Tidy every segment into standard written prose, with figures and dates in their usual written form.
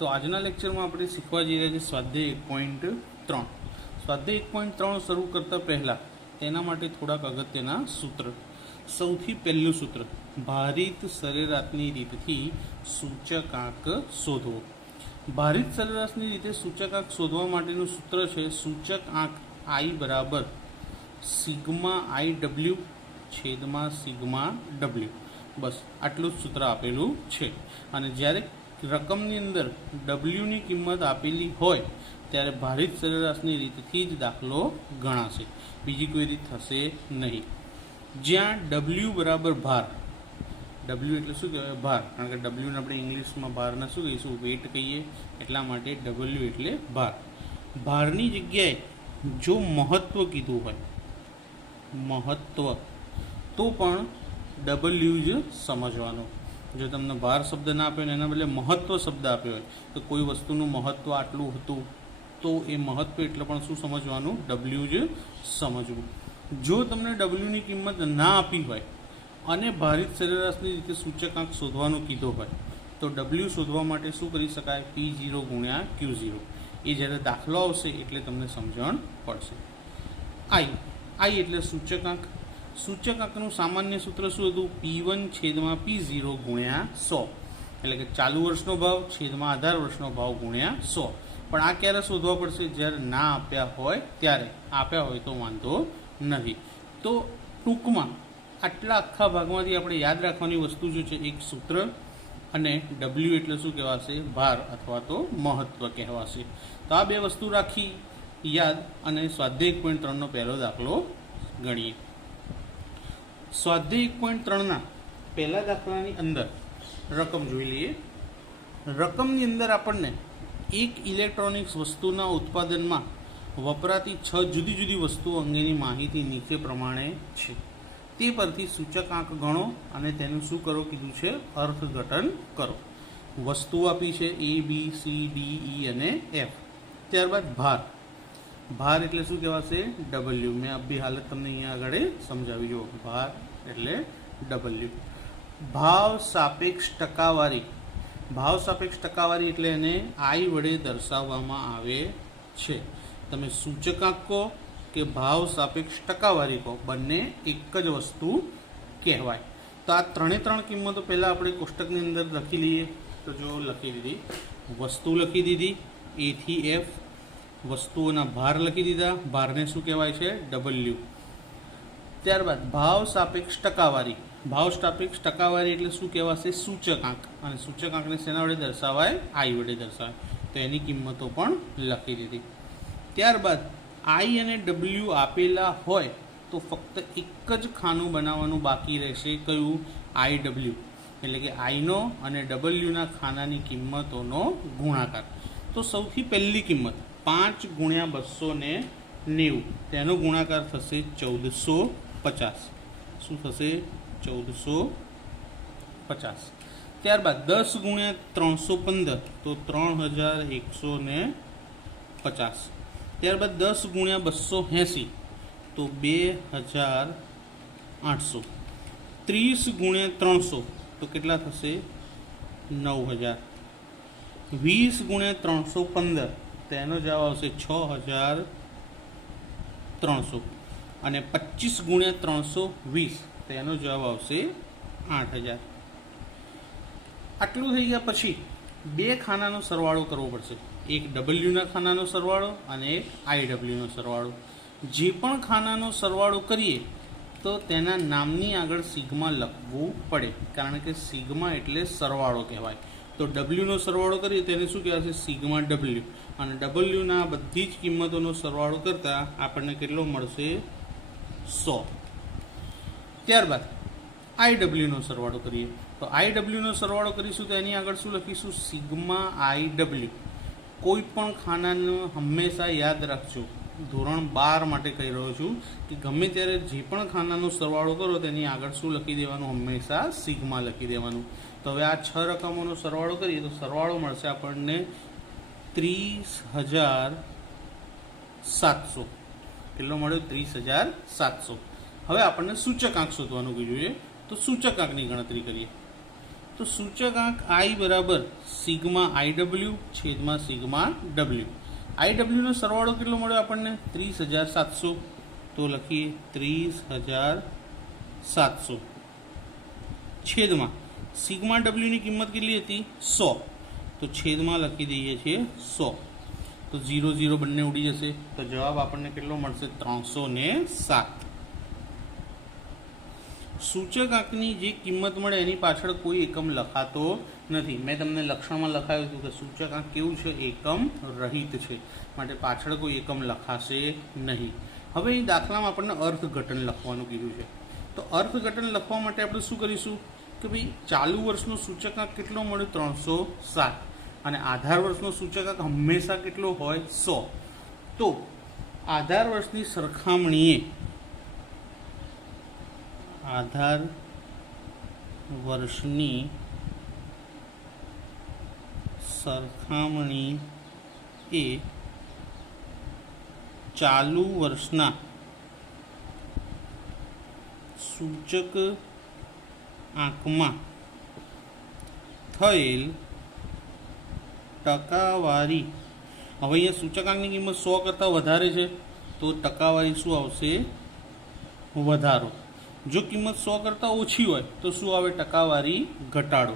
તો આજના લેક્ચરમાં આપણે શીખવા જઈ રહ્યા છીએ સ્વાધ્યાય 1.3. સ્વાધ્યાય 1.3 શરૂ કરતાં પહેલાં તેના માટે થોડાક અગત્યના સૂત્ર. સૌથી પહેલું સૂત્ર, ભારિત સરેરાશની રીતથી સૂચકાંક શોધવો. ભારિત સરેરાશની રીતે સૂચકાંક શોધવા માટેનું સૂત્ર છે સૂચકાંક I બરાબર સિગ્મા IW છેદમાં સિગ્મા W. બસ આટલું જ સૂત્ર આપેલું છે. અને જ્યારે રકમની અંદર ડબલ્યુની કિંમત આપેલી હોય ત્યારે ભારિત સરેરાશની રીતથી જ દાખલો ગણાશે, બીજી કોઈ રીત થશે નહીં. જ્યાં ડબલ્યુ બરાબર ભાર, ડબલ્યુ એટલે શું કહેવાય? ભાર. કારણ કે ડબલ્યુને આપણે ઇંગ્લિશમાં ભારના શું કહીશું? વેટ કહીએ. એટલા માટે ડબલ્યુ એટલે ભાર. ભારની જગ્યાએ જો મહત્વ કીધું હોય, મહત્વ, તો પણ ડબલ્યુ જ સમજવાનું. જો તમને ભાર શબ્દ ના આપ્યો ને એના બદલે મહત્વ શબ્દ આપ્યો હોય તો કોઈ વસ્તુનું મહત્વ આટલું હતું તો એ મહત્વ એટલે પણ શું સમજવાનું? ડબલ્યુ જ સમજવું. જો તમને ડબલ્યુની કિંમત ના આપી હોય અને ભારિત સરેરાશની રીતે સૂચકાંક શોધવાનું કીધો હોય તો ડબલ્યુ શોધવા માટે શું કરી શકાય? P0 ગુણ્યા Q0. એ જ્યારે દાખલો આવશે એટલે તમને સમજણ પડશે. I એટલે સૂચકાંક. સૂચકાંકનું સામાન્ય સૂત્ર શું હતું? P1 છેદમાં P0 ગુણ્યા 100. એટલે કે ચાલુ વર્ષનો ભાવ છેદમાં આધાર વર્ષનો ભાવ ગુણ્યા 100. પણ આ ક્યારે શોધવા પડશે? જ્યારે ના આપ્યા હોય ત્યારે. આપ્યા હોય તો વાંધો નથી. તો ટૂંકમાં આટલા આખા ભાગમાંથી આપણે યાદ રાખવાની વસ્તુ શું છે? એક સૂત્ર અને ડબલ્યુ એટલે શું કહેવાશે? ભાર અથવા તો મહત્વ કહેવાશે. તો આ બે વસ્તુ રાખી યાદ અને સ્વાધ્યાય 1.3નો પહેલો દાખલો ગણીએ. સ્વાધ્યાય 1.3ના પહેલા દાખલાની અંદર રકમ જોઈ લઈએ. રકમની અંદર આપણને એક ઇલેક્ટ્રોનિક્સ વસ્તુના ઉત્પાદનમાં વપરાતી 6 જુદી જુદી વસ્તુઓ અંગેની માહિતી નીચે પ્રમાણે છે. તે પરથી સૂચકાંક ગણો અને તેનું શું કરો કીધું છે? અર્થઘટન કરો. વસ્તુઓ આપી છે A, B, C, D, E અને F. ત્યારબાદ ભાર. ભાર એટલે શું કહેવાશે? ડબલ્યુ. મેં અભી હાલત તમને અહીંયા આગળ સમજાવી જુઓ. ભાર એટલે ડબલ્યુ. ભાવ સાપેક્ષ ટકાવારી. ભાવ સાપેક્ષ ટકાવારી એટલે એને I વડે દર્શાવવામાં આવે છે. તમે સૂચકાંક કહો કે ભાવ સાપેક્ષ ટકાવારી કહો, બંને એક જ વસ્તુ કહેવાય. તો આ ત્રણે ત્રણ કિંમતો પહેલાં આપણે કોષ્ટકની અંદર લખી લઈએ. તો જો લખી દીધી, વસ્તુ લખી દીધી A થી F, વસ્તુઓના ભાર લખી દીધા, ભારને શું કહેવાય છે? ડબલ્યુ. ત્યારબાદ ભાવ સાપેક્ષ ટકાવારી. ભાવ સાપેક્ષ ટકાવારી એટલે શું કહેવાશે? સૂચકાંક. અને સૂચકાંકને શેના વડે દર્શાવાય? I વડે દર્શાવાય. તો એની કિંમતો પણ લખી દીધી. ત્યારબાદ I અને W આપેલા હોય તો ફક્ત એક જ ખાનું બનાવવાનું બાકી રહેશે. કયું? IW. એટલે કે Iનો અને Wના ખાનાની કિંમતોનો ગુણાકાર. તો સૌથી પહેલી કિંમત 5 ગુણ્યા 290, તેનો ગુણાકાર થશે 1450. શું થશે? 1450. ત્યારબાદ 10 ગુણ્યા 315 તો 3150. ત્યારબાદ 10 ગુણ્યા 280 તો 2800. 30 ગુણ્યા 300 તો કેટલા થશે? 9000. 20 ગુણ્યા 315 તેનો જવાબ આવશે 6300. અને 25 ગુણ્યા 320 તેનો જવાબ આવશે 8000. આટલું થઈ ગયા પછી બે ખાનાનો સરવાળો કરવો પડશે. એક ડબલ્યુના ખાનાનો સરવાળો અને એક IWનો સરવાળો. જે પણ ખાનાનો સરવાળો કરીએ તો તેના નામની આગળ સિગ્મા લખવું પડે, કારણ કે સિગ્મા એટલે સરવાળો કહેવાય. તો ડબલ્યુનો સરવાળો કરીએ તેને શું કહેવાશે? Sigma W. અને ડબલ્યુના બધી જ કિંમતોનો સરવાળો કરતાં આપણને કેટલો મળશે? 100. ત્યારબાદ IWનો સરવાળો કરીએ. તો IWનો સરવાળો કરીશું તો એની આગળ શું લખીશું? Sigma IW. કોઈ પણ ખાનાનું હંમેશા યાદ રાખજો, ધોરણ 12 માટે કહી રહ્યો છું કે ગમે ત્યારે જે પણ ખાનાનો સરવાળો કરો તેની આગળ શું લખી દેવાનું? હંમેશા સિગ્મા લખી દેવાનું. તો હવે આ 6 રકમોનો સરવાળો કરીએ તો સરવાળો મળશે આપણને 30700. કેટલો મળ્યો? 30700. હવે આપણને સૂચકાંક શોધવાનું કીધું છે તો સૂચકાંકની ગણતરી કરીએ. તો સૂચકાંક I બરાબર સિગ્મા IW છેદમાં સિગ્મા W. IW નો સરવાળો કેટલો મળ્યો આપણને? 30,700. તો લખીએ 30,700 છેદમાં સિગ્મા W ની કિંમત કેટલી હતી? 100. તો છેદમાં લખી દઈએ છીએ 100. તો 0 0 બંને ઉડી જશે. તો જવાબ આપણને કેટલો મળશે? 307. સૂચકાંકની જે કિંમત મળે એની પાછળ કોઈ એકમ લખાતો નથી. મેં તમને લક્ષણમાં લખાવ્યું હતું કે સૂચકાંક કેવું છે? એકમ રહિત છે, માટે પાછળ કોઈ એકમ લખાશે નહીં. હવે અહીં દાખલામાં આપણને અર્થઘટન લખવાનું કીધું છે. તો અર્થઘટન લખવા માટે આપણે શું કરીશું કે ભાઈ ચાલુ વર્ષનો સૂચકાંક કેટલો મળ્યો? 307. અને આધાર વર્ષનો સૂચકાંક હંમેશા કેટલો હોય? 100. તો આધાર વર્ષની સરખામણીએ આધાર વર્ષની સરખામણી એ ચાલુ વર્ષના સૂચક આંકમાં થયેલ ટકાવારી. હવે અહીંયા સૂચકાંકની કિંમત 100 કરતાં વધારે છે તો ટકાવારી શું આવશે? વધારો. જો કિંમત 100 કરતાં ઓછી હોય તો શું આવે? ટકાવારી ઘટાડો.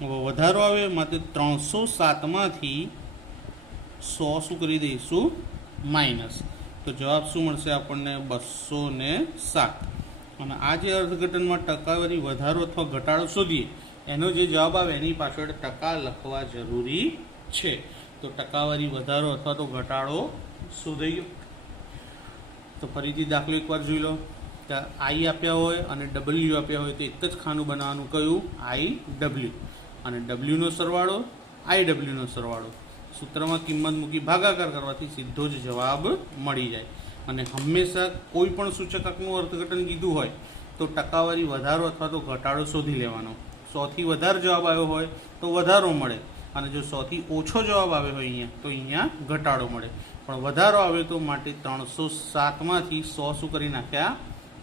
હવે વધારો આવે માટે 307માંથી 100 શું કરી દઈશું? માઇનસ. તો જવાબ શું મળશે આપણને? 207. અને આ જે અર્થઘટનમાં ટકાવારી વધારો અથવા ઘટાડો શોધીએ એનો જે જવાબ આવે એની પાછળ ટકા લખવા જરૂરી છે. તો ટકાવારી વધારો અથવા તો ઘટાડો શોધાઈ ગયો. તો ફરીથી દાખલો એકવાર જોઈ લો. I આપ્યા હોય અને W આપ્યા હોય તો એક જ ખાનું બનાવવાનું. કયું? IW. અને W નો સરવાળો IW નો સરવાળો. સૂત્રમાં કિંમત મૂકી ભાગાકાર કરવાથી સીધો જ જવાબ મળી જાય. અને હંમેશા કોઈ પણ સૂચકાંકનું અર્થઘટન કીધું હોય તો ટકાવારી વધારો અથવા તો ઘટાડો શોધી લેવાનો. 100થી વધારે જવાબ આવ્યો હોય તો વધારો મળે, અને જો 100થી ઓછો જવાબ આવ્યો હોય અહીંયા તો અહીંયા ઘટાડો મળે. પણ વધારો આવ્યો તો માટે 307માંથી 100 શું કરી નાખ્યા?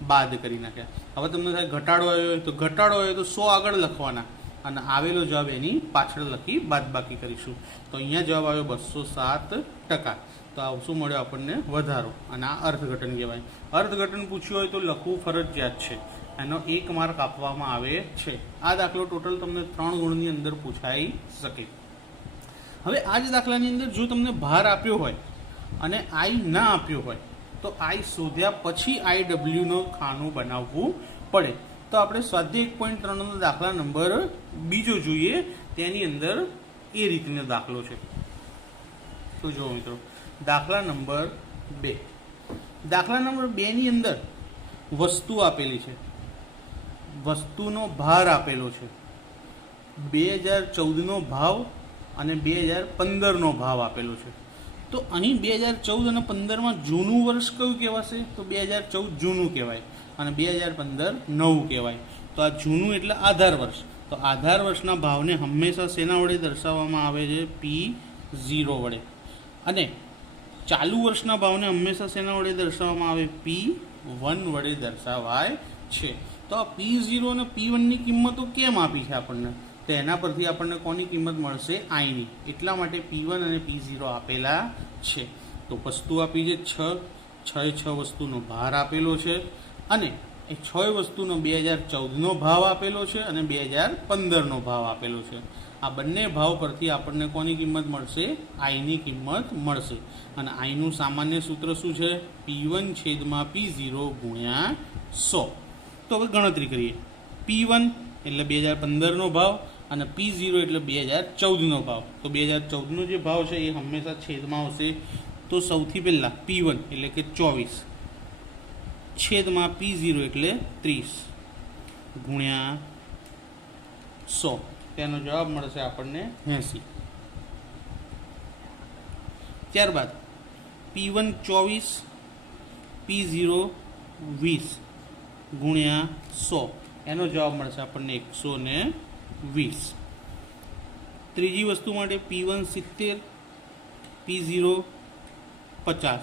બાદ કરી નાખ્યા. હવે તમને થાય ઘટાડો આવ્યો હોય તો ઘટાડો આવ્યો તો 100 આગળ લખવાના અને આવેલો જવાબ એની પાછળ લખી બાદબાકી કરીશું. તો અહીંયા જવાબ આવ્યો 207%. તો આ શું મળ્યો આપણને? વધારો. અને આ અર્થઘટન કહેવાય. અર્થઘટન પૂછ્યું હોય તો લખવું ફરજિયાત છે. એનો 1 માર્ક આપવામાં આવે છે. આ દાખલો ટોટલ તમને 3 ગુણની અંદર પૂછાઈ શકે. હવે આ જ દાખલાની અંદર જો તમને ભાર આપ્યો હોય અને I ના આપ્યો હોય તો I શોધ્યા પછી IW નો ખાનું બનાવવું પડે. તો આપણે સ્વાધ્યાય 1.3 નો દાખલા નંબર 2 જોઈએ. તેની અંદર એ રીતનો દાખલો છે. તો જુઓ મિત્રો, દાખલા નંબર 2. દાખલા નંબર 2 ની અંદર વસ્તુ આપેલી છે, વસ્તુનો ભાર આપેલો છે, 2014 નો ભાવ અને 2015 નો ભાવ આપેલો છે. તો અહીં 2014 અને 15માં જૂનું વર્ષ કયું કહેવાશે? તો 2014 જૂનું કહેવાય અને 2015 નવું કહેવાય. તો આ જૂનું એટલે આધાર વર્ષ. તો આધાર વર્ષના ભાવને હંમેશા શેના વડે દર્શાવવામાં આવે છે? P0 વડે. અને ચાલુ વર્ષના ભાવને હંમેશા શેના વડે દર્શાવવામાં આવે? P1 વડે દર્શાવાય છે. તો આ P0 અને P1 ની કિંમતો કેમ આપી છે આપણને? તો એના પરથી આપણને કોની કિંમત મળશે? I ની. એટલા માટે P1 અને P0 આપેલા છે. તો વસ્તુ આપી છે 6 વસ્તુનો ભાર આપેલો છે અને એ 6 વસ્તુનો 2014નો ભાવ આપેલો છે અને 2015નો ભાવ આપેલો છે. આ બંને ભાવ પરથી આપણને કોની કિંમત મળશે? I ની કિંમત મળશે. અને I નું સામાન્ય સૂત્ર શું છે? P1 છેદમાં P0 ગુણ્યા 100. તો હવે ગણતરી કરીએ. P1 એટલે 2015નો ભાવ અને P0 એટલે 2014નો ભાવ. તો 2014નો જે ભાવ છે એ હંમેશા છેદમાં આવશે. તો સૌથી પહેલાં P1 એટલે કે 24 છેદમાં P0 એટલે 30 ગુણ્યા 100. તેનો જવાબ મળશે આપણને 80. ત્યારબાદ P1 24 P0 20 ગુણ્યા 100. એનો જવાબ મળશે આપણને 120. ત્રીજી વસ્તુ માટે P1 70 P0 50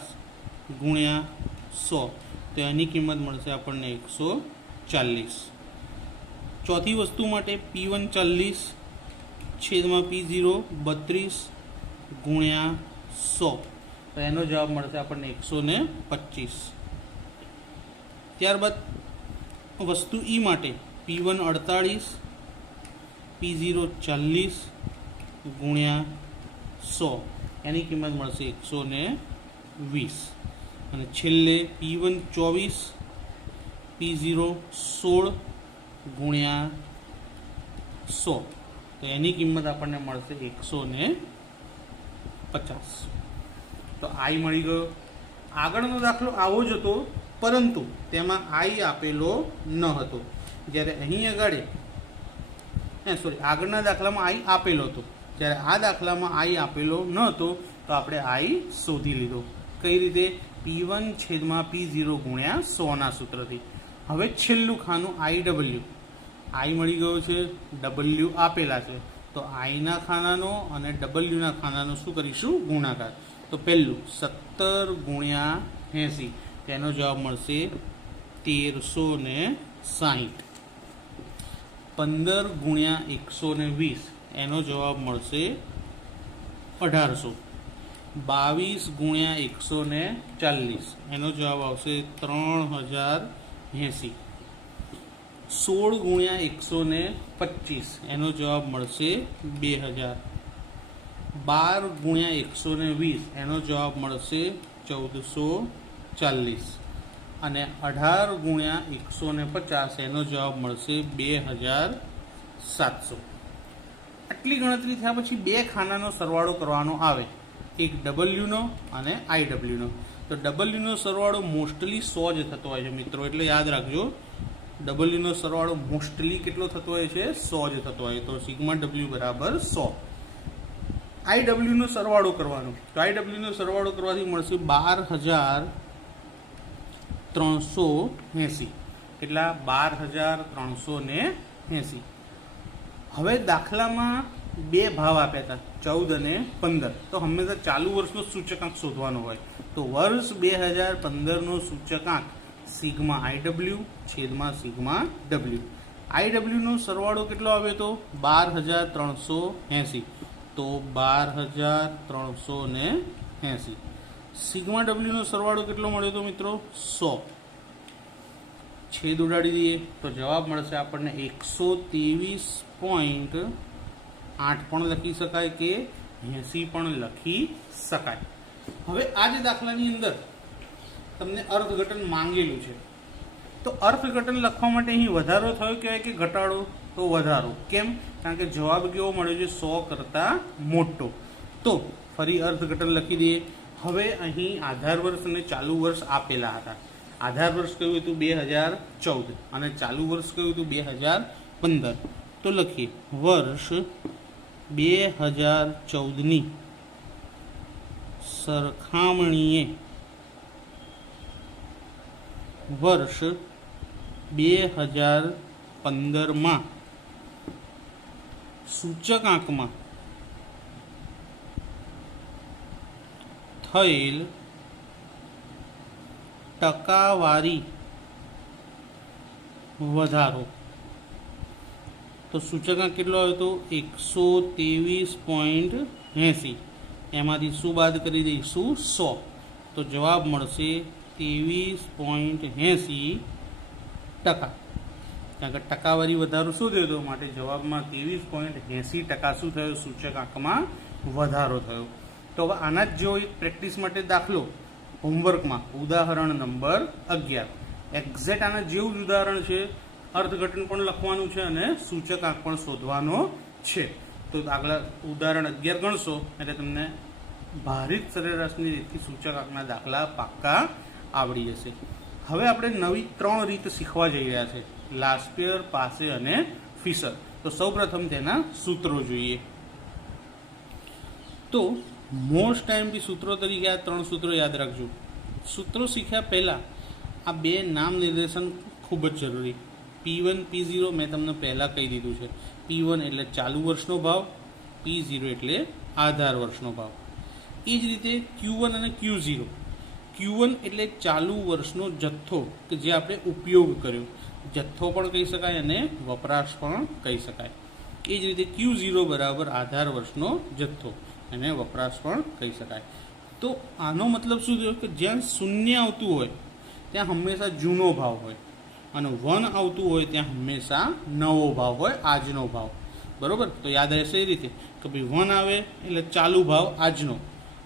ગુણ્યા 100. તો એની કિંમત મળશે આપણને 140. ચોથી વસ્તુ માટે P1 40 છેદમાં P0 32 ગુણ્યા 100, તો એનો જવાબ મળશે આપણને 125. ત્યારબાદ વસ્તુ E માટે P1 48 P0 40 ગુણ્યા 100, એની કિંમત મળશે 120. અને છેલ્લે P1 24 P0 16 ગુણ્યા 100, તો એની કિંમત આપણને મળશે 150. તો આઈ મળી ગયો. આગળનો દાખલો આવો જ હતો, પરંતુ તેમાં આઈ આપેલો ન હતો. જ્યારે અહીં આગળના દાખલામાં આઈ આપેલો હતો, જ્યારે આ દાખલામાં આઈ આપેલો ન હતો, તો આપણે આઈ શોધી લીધો. કઈ રીતે? P1 છેદમાં P0 ગુણ્યા 100ના સૂત્રથી. હવે છેલ્લું ખાનું IW, આઈ મળી ગયો છે, W આપેલા છે, તો આઈના ખાનાનો અને ડબલ્યુના ખાનાનો શું કરીશું? ગુણાકાર. તો પહેલું 17 ગુણ્યા 80, તેનો જવાબ મળશે 1360. 15 ગુણ્યા 120, એનો જવાબ મળશે 1800. 22 ગુણ્યા 140, એનો જવાબ આવશે 3080. 16 ગુણ્યા 125, એનો જવાબ મળશે 2000. 12 ગુણ્યા 120, એનો જવાબ મળશે 1440. અને 18 ગુણ્યા 150, એનો જવાબ મળશે 2700. આટલી ગણતરી થયા પછી બે ખાનાનો સરવાળો કરવાનો આવે, એક ડબલ્યુનો અને આઈડબ્લ્યુનો. તો ડબલ્યુનો સરવાળો મોસ્ટલી 100 જ થતો હોય છે મિત્રો, એટલે યાદ રાખજો, ડબલ્યુનો સરવાળો મોસ્ટલી કેટલો થતો હોય છે? 100 જ થતો હોય. તો સિગ્મા ડબલ્યુ બરાબર 100. આઈડબ્લ્યુનો સરવાળો કરવાનો, તો આઈડબ્લ્યુનો સરવાળો કરવાથી મળશે 12380. કેટલા? 12380. હવે દાખલામાં બે ભાવ આપ્યા હતા, 14 અને 15. તો હંમેશા ચાલુ વર્ષનો સૂચકાંક શોધવાનો હોય. તો વર્ષ 2015નો સૂચકાંક સિગ્મા આઈડબ્લ્યુ છેદમાં સિગ્મા ડબલ્યુ. આઈડબ્લ્યુનો સરવાળો કેટલો આવ્યો હતો? 12380. તો 12380. સિગ્મા ડબલ્યુનો સરવાળો કેટલો મળ્યો હતો મિત્રો? 100. છેદ ઉડાડી દઈએ તો જવાબ મળશે આપણને 123.8 પણ લખી શકાય કે 80 પણ લખી શકાય. હવે આ જે દાખલાની અંદર તમને અર્થઘટન માંગેલું છે, તો અર્થઘટન લખવા માટે અહીં વધારો થયો કહેવાય કે ઘટાડો? તો વધારો. કેમ? કારણ કે જવાબ કેવો મળ્યો છે? 100 કરતાં મોટો. તો ફરી અર્થઘટન લખી દઈએ. હવે અહીં આધાર વર્ષ અને ચાલુ વર્ષ આપેલા હતા. આધાર વર્ષ કયું હતું? 2014. અને ચાલુ વર્ષ કયું હતું? 2015. તો લખીએ વર્ષ 2014ની સરખામણીએ વર્ષ 2015માં સૂચકાંકમાં થયેલ ટકાવારી વધારો. તો સૂચકાંક કેટલો આવ્યો હતો? 123.80. એમાંથી શું બાદ કરી દઈશું? 100. તો જવાબ મળશે 23.80%. કારણ કે ટકાવારી વધારો શું થયો હતો? માટે જવાબમાં 23.80% શું થયો? સૂચકાંકમાં વધારો થયો. તો હવે આના જ જેવો એક પ્રેક્ટિસ માટે દાખલો હોમવર્કમાં, ઉદાહરણ નંબર 11. એક્ઝેક્ટ આના જેવું જ ઉદાહરણ છે. અર્થઘટન પણ લખવાનું છે અને સૂચકાંક પણ શોધવાનો છે. તો આગળ ઉદાહરણ 11 ગણશો એટલે તમને ભારિત સરેરાશની રીતથી સૂચકાંકના દાખલા પાક્કા આવડી જશે. હવે આપણે નવી 3 રીત શીખવા જઈ રહ્યા છે, લાસ્પિયર, પાસે અને ફિશર. તો સૌપ્રથમ તેના સૂત્રો જોઈએ. તો મોસ્ટ ટાઈમથી સૂત્રો તરીકે આ 3 સૂત્રો યાદ રાખજો. સૂત્રો શીખ્યા પહેલાં આ બે નામ નિર્દેશન ખૂબ જ જરૂરી. P1 P0 મેં તમને પહેલાં કહી દીધું છે. P1 એટલે ચાલુ વર્ષનો ભાવ, P0 એટલે આધાર વર્ષનો ભાવ. એ જ રીતે Q1 અને Q0. Q1 એટલે ચાલુ વર્ષનો જથ્થો કે જે આપણે ઉપયોગ કર્યો, જથ્થો પણ કહી શકાય અને વપરાશ પણ કહી શકાય. એ જ રીતે Q0 બરાબર આધાર વર્ષનો જથ્થો અને વપરાશ પણ કહી શકાય. તો આનો મતલબ શું થયો કે જ્યાં શૂન્ય આવતું હોય ત્યાં હંમેશા જૂનો ભાવ હોય અને 1 આવતું હોય ત્યાં હંમેશા નવો ભાવ હોય, આજનો ભાવ. બરાબર? તો યાદ રહેશે એ રીતે કે ભાઈ 1 આવે એટલે ચાલુ ભાવ આજનો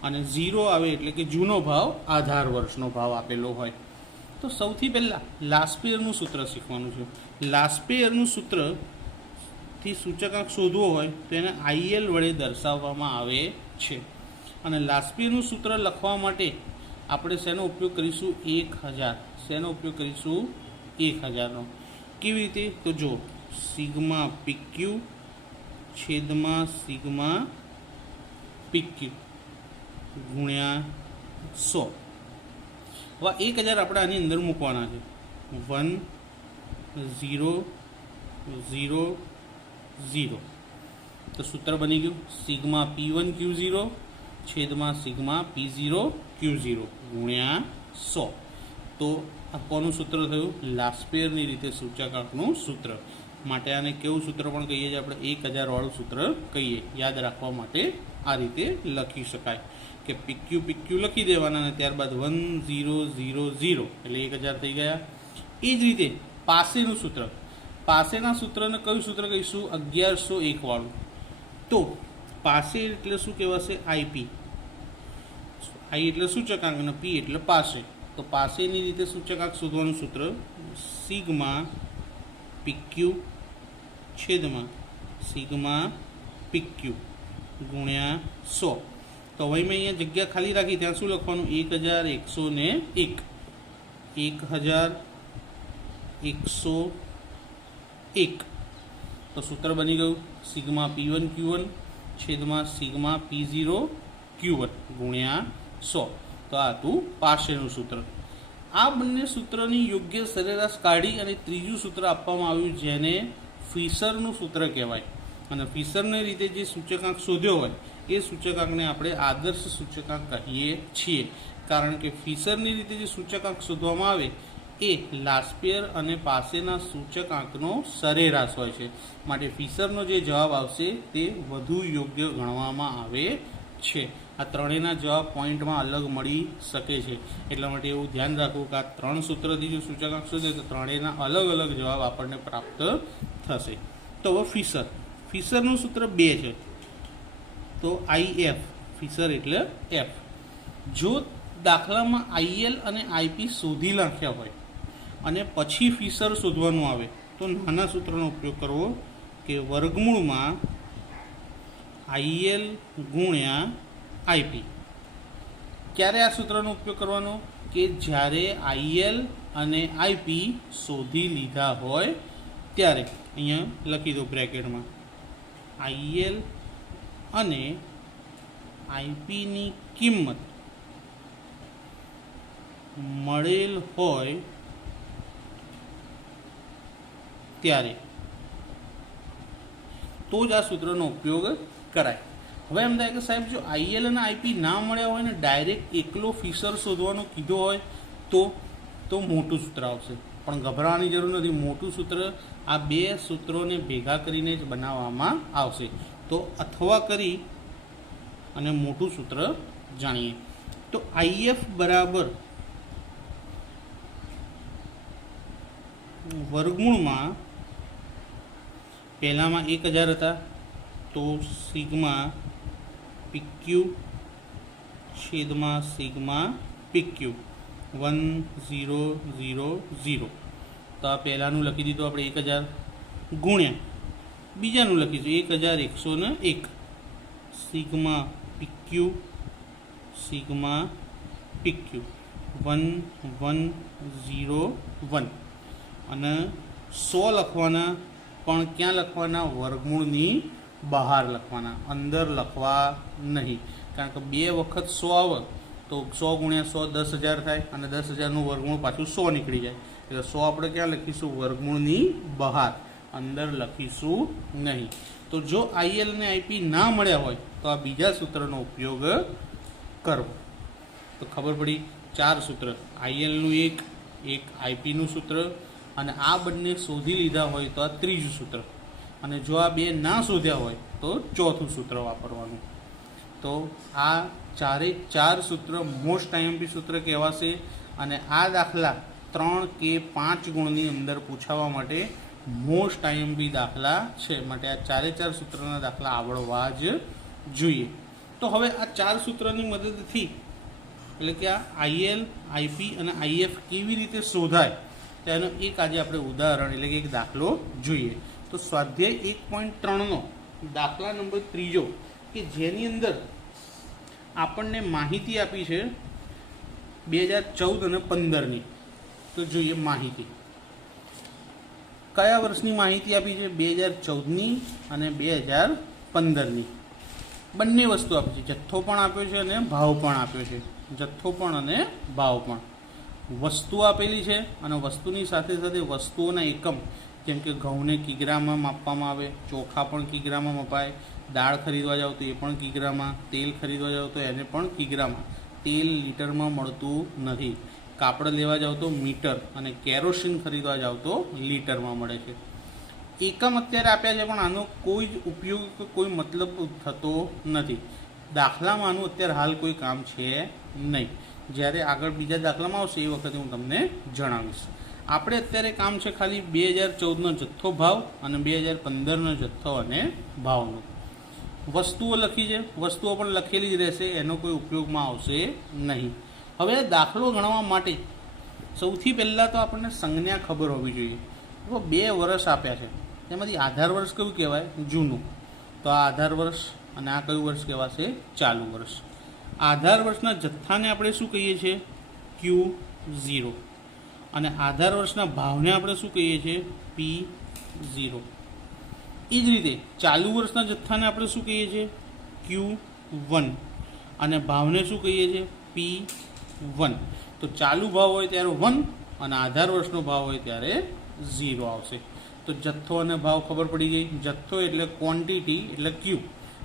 અને 0 આવે એટલે કે જૂનો ભાવ, આધાર વર્ષનો ભાવ આપેલો હોય. તો સૌથી પહેલાં લાસ્પેયરનું સૂત્ર શીખવાનું છે. લાસ્પેયરનું સૂત્રથી સૂચકાંક શોધવો હોય તો એને IL વડે દર્શાવવામાં આવે છે. અને લાસ્પેયરનું સૂત્ર લખવા માટે આપણે શેનો ઉપયોગ કરીશું? 1000. શેનો ઉપયોગ કરીશું? 1000નો. કેવી રીતે? તો જો સિગ્મા PQ છેદમાં સિગ્મા PQ ગુણ્યા 100. હવે 1000 આપણે આની અંદર મૂકવાના છે. 1 0 0 0. તો સૂત્ર બની ગયું સિગ્મા P1 Q0 છેદમાં સિગ્મા P0 Q0 ગુણ્યા 100. તો આ કોનું સૂત્ર થયું? લાસ્પેયરની રીતે સૂચકાંકનું સૂત્ર. માટે આને કેવું સૂત્ર પણ કહીએ છીએ આપણે? 1000 વાળું સૂત્ર કહીએ. યાદ રાખવા માટે આ રીતે લખી શકાય કે PQ લખી દેવાના અને ત્યારબાદ 1 0 0 0 એટલે 1000 થઈ ગયા. એ જ રીતે પાસેનું સૂત્ર. પાસેના સૂત્રને કયું સૂત્ર કહીશું? 1101 વાળું. તો પાસે એટલે શું કહેવાશે? IP. I એટલે સૂચકાંક અને P એટલે પાસે. તો પાસેની રીતે સૂચકાંક શોધવાનું સૂત્ર સિગ્મા PQ છેદમાં સિગ્મા PQ ગુણ્યા 100. તો હવે મેં અહીંયા જગ્યા ખાલી રાખી, ત્યાં શું લખવાનું? 1101. 1101. તો સૂત્ર બની ગયું સિગ્મા P1 Q1 છેદમાં સિગ્મા P0 Q1 ગુણ્યા 100. તો આ હતું પાસેનું સૂત્ર. આ બંને સૂત્રની યોગ્ય સરેરાશ કાઢી અને ત્રીજું સૂત્ર આપવામાં આવ્યું જેને ફિશરનું સૂત્ર કહેવાય. અને ફિશરની રીતે જે સૂચકાંક શોધ્યો હોય એ સૂચકાંકને આપણે આદર્શ સૂચકાંક કહીએ છીએ. કારણ કે ફિશરની રીતે જે સૂચકાંક શોધવામાં આવે એ લાસ્પેયર અને પાસેના સૂચકાંકનો સરેરાશ હોય છે. માટે ફિશરનો જે જવાબ આવશે તે વધુ યોગ્ય ગણવામાં આવે છે. આ ત્રણેયના જવાબ પોઈન્ટમાં અલગ મળી શકે છે. એટલા માટે એવું ધ્યાન રાખવું કે આ 3 સૂત્રથી જો સૂચકાંક શોધે તો ત્રણેયના અલગ અલગ જવાબ આપણને પ્રાપ્ત થશે. તો હવે ફિશરનું સૂત્ર 2 છે. તો IF. ફિશર એટલે F. જો દાખલામાં IL અને IP શોધી નાખ્યા હોય અને પછી ફિશર શોધવાનું આવે તો નાના સૂત્રનો ઉપયોગ કરવો કે વર્ગમૂળમાં IL ગુણ્યા IP. ક્યારે આ સૂત્રનો ઉપયોગ કરવાનો? કે જ્યારે IL અને IP શોધી લીધા હોય ત્યારે. અહીંયા લખી દો બ્રેકેટમાં IL અને IPની કિંમત મળેલ હોય ત્યારે તો જ આ સૂત્રનો ઉપયોગ કરાય. હવે એમ થાય કે સાહેબ જો IL અને IP ના મળ્યા હોય ને ડાયરેક્ટ એકલો ફિશર શોધવાનો કીધો હોય તો મોટું સૂત્ર આવશે. પણ ગભરાવાની જરૂર નથી. મોટું સૂત્ર આ 2 સૂત્રોને ભેગા કરીને જ બનાવવામાં આવશે. તો અથવા કરી અને મોટું સૂત્ર જાણીએ. તો IF બરાબર વર્ગમૂળમાં પહેલામાં 1000 હતા તો સિગ્મા PQ છેદમાં સિગ્મા PQ 1 0 0 0. તો આ પહેલાંનું લખી દીધું આપણે 1000 ગુણ્યા બીજાનું લખીશું 1101 સિગ્મા PQ સિગ્મા PQ 1 1 0 1. અને 100 લખવાના, પણ ક્યાં લખવાના? વર્ગમૂળની બહાર લખવાના, અંદર લખવા નહીં. કારણ કે 2 વખત 100 આવે તો 100 ગુણ્યા 100 10,000 થાય અને 10,000નું વર્ગમૂળ પાછું 100 નીકળી જાય. એટલે 100 આપણે ક્યાં લખીશું? વર્ગમૂળની બહાર, અંદર લખીશું નહીં. તો જો IL અને IP ના મળ્યા હોય તો આ બીજા સૂત્રનો ઉપયોગ કરવો. તો ખબર પડી 4 સૂત્ર. ILનું એક IPનું સૂત્ર અને આ બંને શોધી લીધા હોય તો આ ત્રીજું સૂત્ર, અને જો આ બે ના શોધ્યા હોય તો ચોથું સૂત્ર વાપરવાનું. તો આ ચારે ચાર સૂત્ર મોસ્ટ આઈએમપી સૂત્ર કહેવાશે, અને આ દાખલા 3 કે 5 ગુણની અંદર પૂછાવા માટે મોસ્ટ આઈએમપી દાખલા છે. માટે આ ચારે ચાર સૂત્રના દાખલા આવડવા જ જોઈએ. તો હવે આ ચાર સૂત્રની મદદથી એટલે કે આ આઈએલ, આઈપી અને આઈએફ કેવી રીતે શોધાય તેનો એક આજે આપણે ઉદાહરણ એટલે કે એક દાખલો જોઈએ. તો સ્વાધ્યાય 1.3નો દાખલા નંબર 3 કે જેની અંદર આપણને માહિતી આપી છે 2014 અને 15ની. તો જોઈએ માહિતી કયા વર્ષની માહિતી આપી છે, 2014ની અને 2015ની. બંને વસ્તુ આપી છે, જથ્થો પણ આપ્યો છે અને ભાવ પણ આપ્યો છે. જથ્થો પણ અને ભાવ પણ. વસ્તુ આપેલી છે અને વસ્તુની સાથે સાથે વસ્તુઓના એકમ, જેમ કે ઘઉંને કિગ્રામાં માપવામાં આવે, ચોખા પણ કિગ્રામાં મપાય, દાળ ખરીદવા જાઓ તો એ પણ કિગ્રામાં, તેલ ખરીદવા જાઓ તો એને પણ કિગ્રામાં. તેલ લીટરમાં મળતું નથી. કાપડ લેવા જાઓ તો મીટર, અને કેરોસીન ખરીદવા જાઓ તો લીટરમાં મળે છે. એકમ અત્યારે આપ્યા છે પણ આનો કોઈ જ ઉપયોગ, કોઈ મતલબ થતો નથી. દાખલામાં આનું અત્યારે હાલ કોઈ કામ છે નહીં. જ્યારે આગળ બીજા દાખલામાં આવશે એ વખતે હું તમને જણાવીશ. આપણે અત્યારે કામ છે ખાલી 2014નો જથ્થો ભાવ અને 2015નો જથ્થો અને ભાવનો. વસ્તુઓ લખી છે, વસ્તુઓ પણ લખેલી જ રહેશે, એનો કોઈ ઉપયોગમાં આવશે નહીં. હવે દાખલો ગણવા માટે સૌથી પહેલાં તો આપણને સંજ્ઞા ખબર હોવી જોઈએ. તો 2 વર્ષ આપ્યા છે, તેમાંથી આધાર વર્ષ કયું કહેવાય, જૂનું. તો આ આધાર વર્ષ અને આ કયું વર્ષ કહેવાશે, ચાલુ વર્ષ. આધાર વર્ષના જથ્થાને આપણે શું કહીએ છીએ, Q0, અને આધાર વર્ષના ભાવને આપણે શું કહીએ છીએ, P0. એ જ રીતે ચાલુ વર્ષના જથ્થાને આપણે શું કહીએ છીએ, Q1, અને ભાવને શું કહીએ છીએ, P1. તો ચાલુ ભાવ હોય ત્યારે 1 અને આધાર વર્ષનો ભાવ હોય ત્યારે 0 આવશે. તો જથ્થો અને ભાવ ખબર પડી ગઈ. જથ્થો એટલે ક્વોન્ટિટી એટલે Q,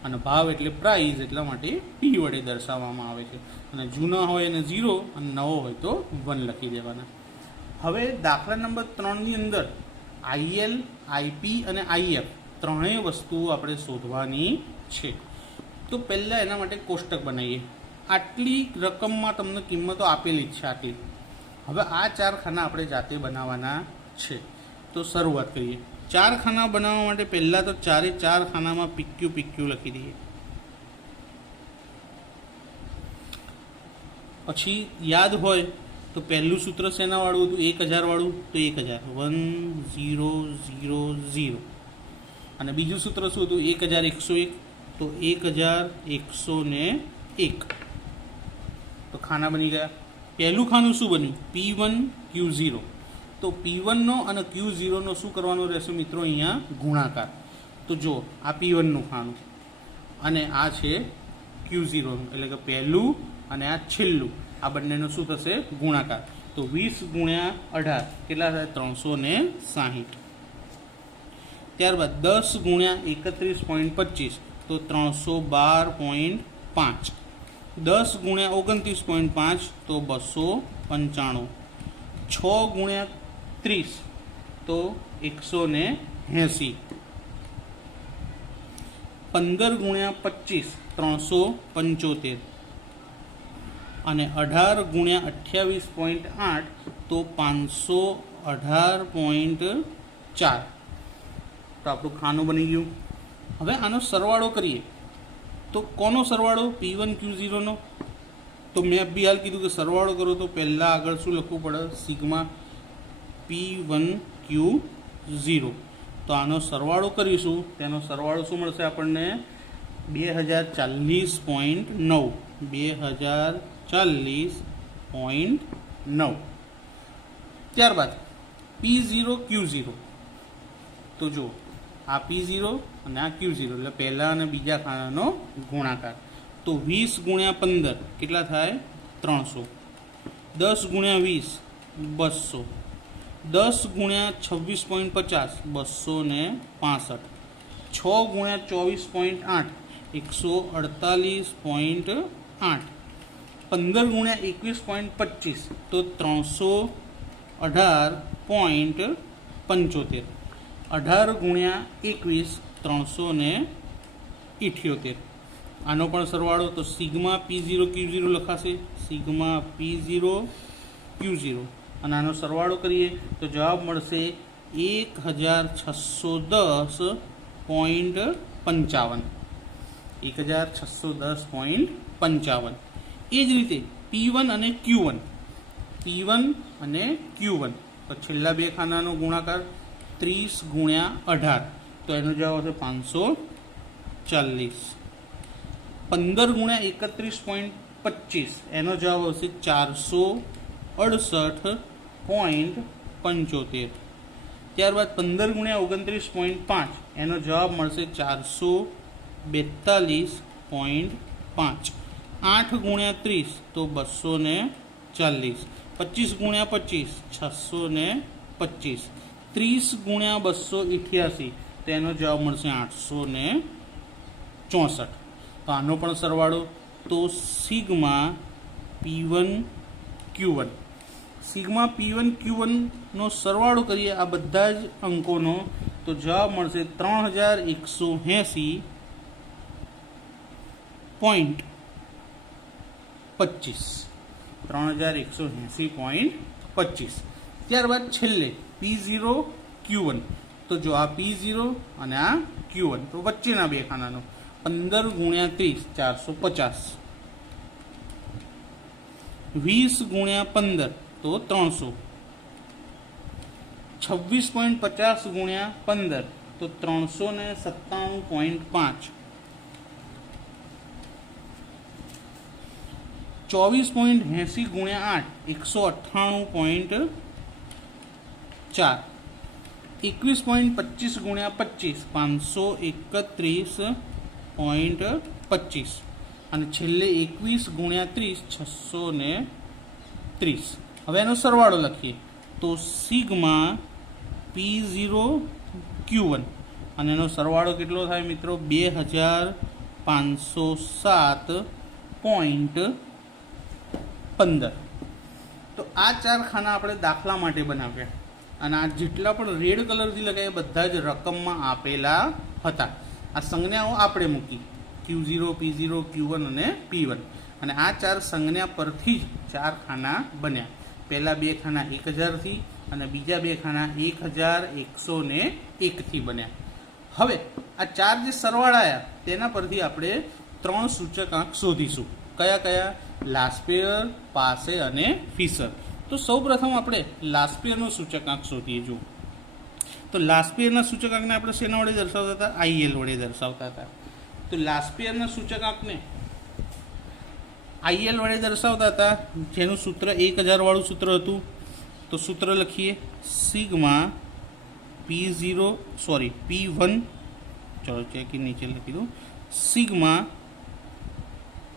અને ભાવ એટલે પ્રાઇસ, એટલા માટે P વડે દર્શાવવામાં આવે છે. અને જૂના હોય એને 0 અને નવો હોય તો 1 લખી દેવાના. હવે દાખલા નંબર 3ની અંદર આઈએલ, આઈપી અને આઈએફ ત્રણેય વસ્તુઓ આપણે શોધવાની છે. તો પહેલાં એના માટે કોષ્ટક બનાવીએ. આટલી રકમમાં તમને કિંમતો આપેલી જ છે આટલી. હવે આ 4 ખાના આપણે જાતે બનાવવાના છે. તો શરૂઆત કરીએ. 4 ખાના બનાવવા માટે પહેલાં તો 4 ખાનામાં PQ લખી દઈએ. પછી યાદ હોય તો પહેલું સૂત્ર શેના વાળું હતું, 1000 વાળું, તો 1000 1000. અને બીજું સૂત્ર શું હતું, 1101, તો 1101. તો ખાના બની ગયા. પહેલું ખાનું શું બન્યું, P1 Q0. તો P1નો અને Q0નો શું કરવાનું રહેશે મિત્રો, અહીંયા ગુણાકાર. તો જો આ P1નું ખાનું અને આ છે Q0નું, એટલે કે પહેલું અને આ છેલ્લું, આ બંનેનો શું થશે, ગુણાકાર. તો 20 ગુણ્યા 18 કેટલા થાય, 360. ત્યારબાદ 10 ગુણ્યા 31.25 તો 312.5. 10 ગુણ્યા 29.5 તો 295. 6 ગુણ્યા 30 તો 180. 15 ગુણ્યા 25 375. અને 18 ગુણ્યા 28.8 તો 518.4. તો આપણું ખાનું બની ગયું. હવે આનો સરવાળો કરીએ તો કોનો સરવાળો, P1 Q0નો. તો મેં બી હાલ કીધું કે સરવાળો કરો તો પહેલાં આગળ શું લખવું પડે, સિગ્મા P1 Q0. તો આનો સરવાળો કરીશું, તેનો સરવાળો શું મળશે આપણને, 2040.9. 2040.9. ત્યારબાદ P0 Q0. તો જો આ P0 અને આ Q0 એટલે પહેલા અને બીજા ખાનાનો ગુણાકાર. તો 20 ગુણ્યા 15 કેટલા થાય, 300. 10 ગુણ્યા 20 200. 10 ગુણ્યા 26.50 265. 6 ગુણ્યા 24.8 148.8. 15 ગુણ્યા 21.25 તો 300 18.75 18 ગુણ્યા 21 378. આનો પણ સરવાળો તો સિગ્મા P0 Q0 લખાશે, સિગ્મા P0 Q0, અને આનો સરવાળો કરીએ તો જવાબ મળશે 1610.55. 1610.55. એ જ રીતે P1 અને Q1, P1 અને Q1 તો છેલ્લા બે ખાનાનો ગુણાકાર 30 ગુણ્યા 18, તો એનો જવાબ આવશે 540. 15 ગુણ્યા 31.25, એનો જવાબ આવશે 468.75. ત્યારબાદ 15 ગુણ્યા 29.5, એનો જવાબ મળશે 442.5. 8 ગુણ્યા 30 તો 240. 25 ગુણ્યા 25 625. 30 ગુણ્યા 288, તો એનો જવાબ મળશે 864. તો આનો પણ સરવાળો તો sigma P1 Q1, sigma P1 Q1 નો સરવાળો કરીએ આ બધા જ અંકોનો, તો જવાબ મળશે 3180.25. 3180.25. ત્યારબાદ છેલ્લે P0 Q1, તો જો આ P0 અને આ Q1 તો વચ્ચેના બે ખાનાનો 15 ગુણ્યા 30 450. 20 ગુણ્યા 15 તો 300. 26.50 ગુણ્યા 15 તો 397.5. 24.80 ગુણ્યા 8 198.4. 21.25 ગુણ્યા 25 531.25. અને છેલ્લે 21 ગુણ્યા 30 630. હવે એનો સરવાળો લખીએ તો સિગ્મા P0 Q1, અને એનો સરવાળો કેટલો થાય મિત્રો? 2507.15. તો આ ચાર ખાના આપણે દાખલા માટે બનાવ્યા, અને આ જેટલા પણ રેડ કલરથી લગાવ્યા બધા જ રકમમાં આપેલા હતા. આ સંજ્ઞાઓ આપણે મૂકી Q0 P0 Q1 અને P1, અને આ ચાર સંજ્ઞા પરથી જ ચાર ખાના બન્યા. પહેલા બે ખાના 1000 થી અને બીજા બે ખાના 1101 થી બન્યા. હવે આ ચાર જે સરવાળા આવ્યા તેના પરથી આપણે ત્રણ સૂચકાંક શોધીશું. કયા કયા? લાસ્પેયર, પાસે અને ફિશર. તો સૌપ્રથમ આપણે લાસ્પેયરનો સૂચકાંક શોધીએ. જો તો લાસ્પેયરના સૂચકાંકને આપણે શેના વડે દર્શાવતા હતા? IL વડે દર્શાવતા હતા. તો લાસ્પેયરના સૂચકાંકને IL વડે દર્શાવતા હતા, જેનું સૂત્ર 1000 વાળું સૂત્ર હતું. તો સૂત્ર લખીએ સિગ્મા P1, ચલો ચેકી નીચે લખી દો, સિગ્મા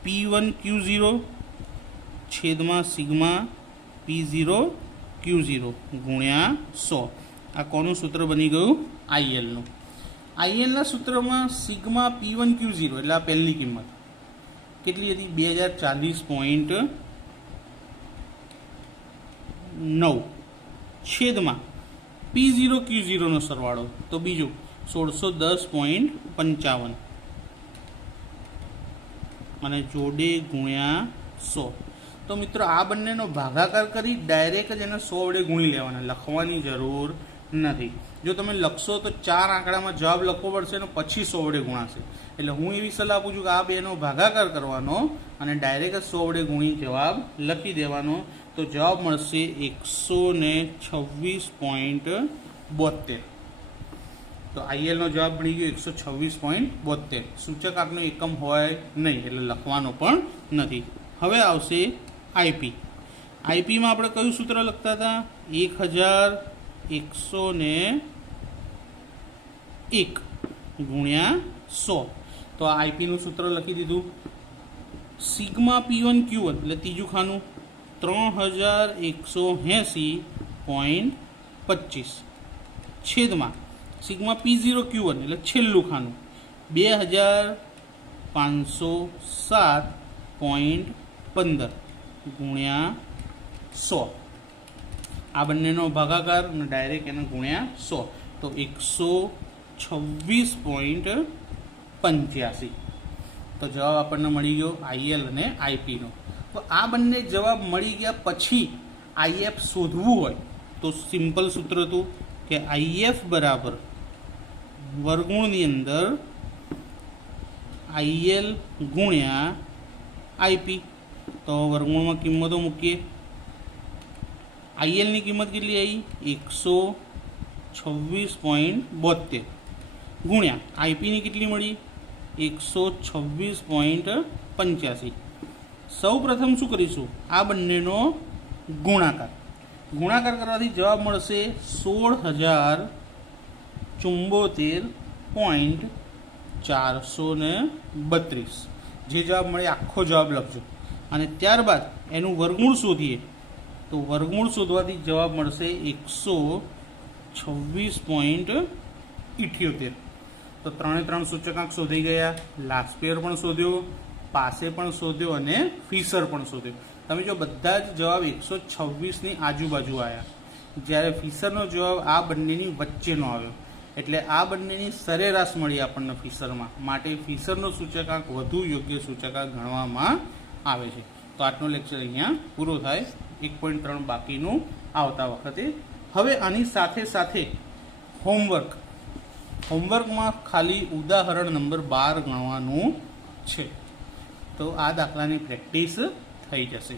P1 Q0 છેદમાં સિગ્મા P0 Q0 ગુણ્યા 100. આ કોનું સૂત્ર બની ગયું? ILનું. ILના સૂત્રમાં સિગ્મા P1 Q0 એટલે આ પહેલી કિંમત કેટલી હતી? 2040.9 છેદમાં P0 Q0 નો સરવાળો તો બીજું 1610.55 અને જોડે ગુણ્યા 100. તો મિત્રો આ બંનેનો ભાગાકાર કરી ડાયરેક્ટ જ એને 100 વડે ગુણી લેવાના, લખવાની જરૂર નથી. જો તમે લખશો તો ચાર આંકડામાં જવાબ લખવો પડશે અને પછી 100 વડે ગુણાશે. એટલે હું એવી સલાહ આપું છું કે આ બેનો ભાગાકાર કરવાનો અને ડાયરેક્ટ જ 100 વડે ગુણી જવાબ લખી દેવાનો. તો જવાબ મળશે 126.72. તો ILનો જવાબ મળી ગયો 126.72. સૂચકાંકનો એકમ હોય નહીં એટલે લખવાનો પણ નથી. હવે આવશે IP. IPમાં આપણે કયું સૂત્ર લખતા હતા? 1101 ગુણ્યા 100. તો આ IPનું સૂત્ર લખી દીધું. સિગ્મા P1 Q1 એટલે ત્રીજું ખાનું 3180.25 છેદમાં સિગ્મા P0 Q1 એટલે છેલ્લું ખાનું 2507.15 ગુણ્યા 100. આ બંનેનો ભાગાકાર અને ડાયરેક્ટ એને ગુણ્યા 100, તો 126.85. તો જવાબ આપણને મળી ગયો આઈએલ અને આઈપીનો. તો આ બંને જવાબ મળી ગયા પછી આઈએફ શોધવું હોય તો સિમ્પલ સૂત્ર હતું કે આઈએફ બરાબર વર્ગમૂળની અંદર આઈએલ ગુણ્યા આઈપી. તો વર્ગમૂળમાં કિંમતો મૂકીએ. આઈએલની કિંમત કેટલી આવી? 126.72 ગુણ્યા આઈપીની કેટલી મળી? 126.85. સૌ પ્રથમ શું કરીશું? આ બંનેનો ગુણાકાર કરવાથી જવાબ મળશે 16,074.432. જે જવાબ મળે આખો જવાબ લખજો અને ત્યારબાદ એનું વર્ગમૂળ શોધીએ તો વર્ગમૂળ શોધવાથી જવાબ મળશે 126.78. તો 3 સૂચકાંક શોધી ગયા. લાસ્પેર પણ શોધ્યો, પાસે પણ શોધ્યો અને ફિશર પણ શોધ્યો. તમે જો બધા જ જવાબ 126ની આજુબાજુ આવ્યા, જ્યારે ફિશરનો જવાબ આ બંનેની વચ્ચેનો આવ્યો. એટલે આ બંનેની સરેરાશ મળી આપણને ફિશરમાં, માટે ફિશરનો સૂચકાંક વધુ યોગ્ય સૂચકાંક ગણવામાં આવે છે. તો આજનો લેક્ચર અહીંયા પૂરો થાય. 1.3 બાકીનું આવતા વખતે. હવે આની સાથે સાથે હોમવર્કમાં ખાલી ઉદાહરણ નંબર 12 ગણવાનું છે. તો આ દાખલાની પ્રેક્ટિસ થઈ જશે.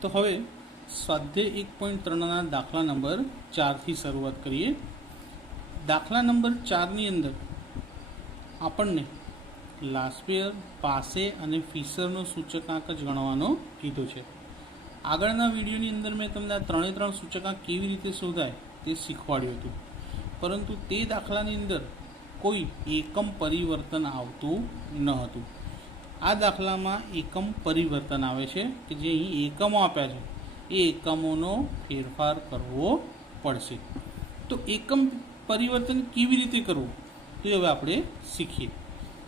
તો હવે સ્વાધ્યાય 1.3ના દાખલા નંબર 4થી શરૂઆત કરીએ. દાખલા નંબર 4ની અંદર આપણને લાસ્પેર, પાસે અને ફિશરનો સૂચકાંક જ ગણવાનો કીધો છે. આગળના વિડીયોની અંદર મેં તમને આ 3 સૂચકાંક કેવી રીતે શોધાય તે શીખવાડ્યું હતું, પરંતુ તે દાખલાની અંદર કોઈ એકમ પરિવર્તન આવતું ન હતું. આ દાખલામાં એકમ પરિવર્તન આવે છે કે જે અહીં એકમો આપ્યા છે એ એકમોનો ફેરફાર કરવો પડશે. તો એકમ પરિવર્તન કેવી રીતે કરવું તે હવે આપણે શીખીએ.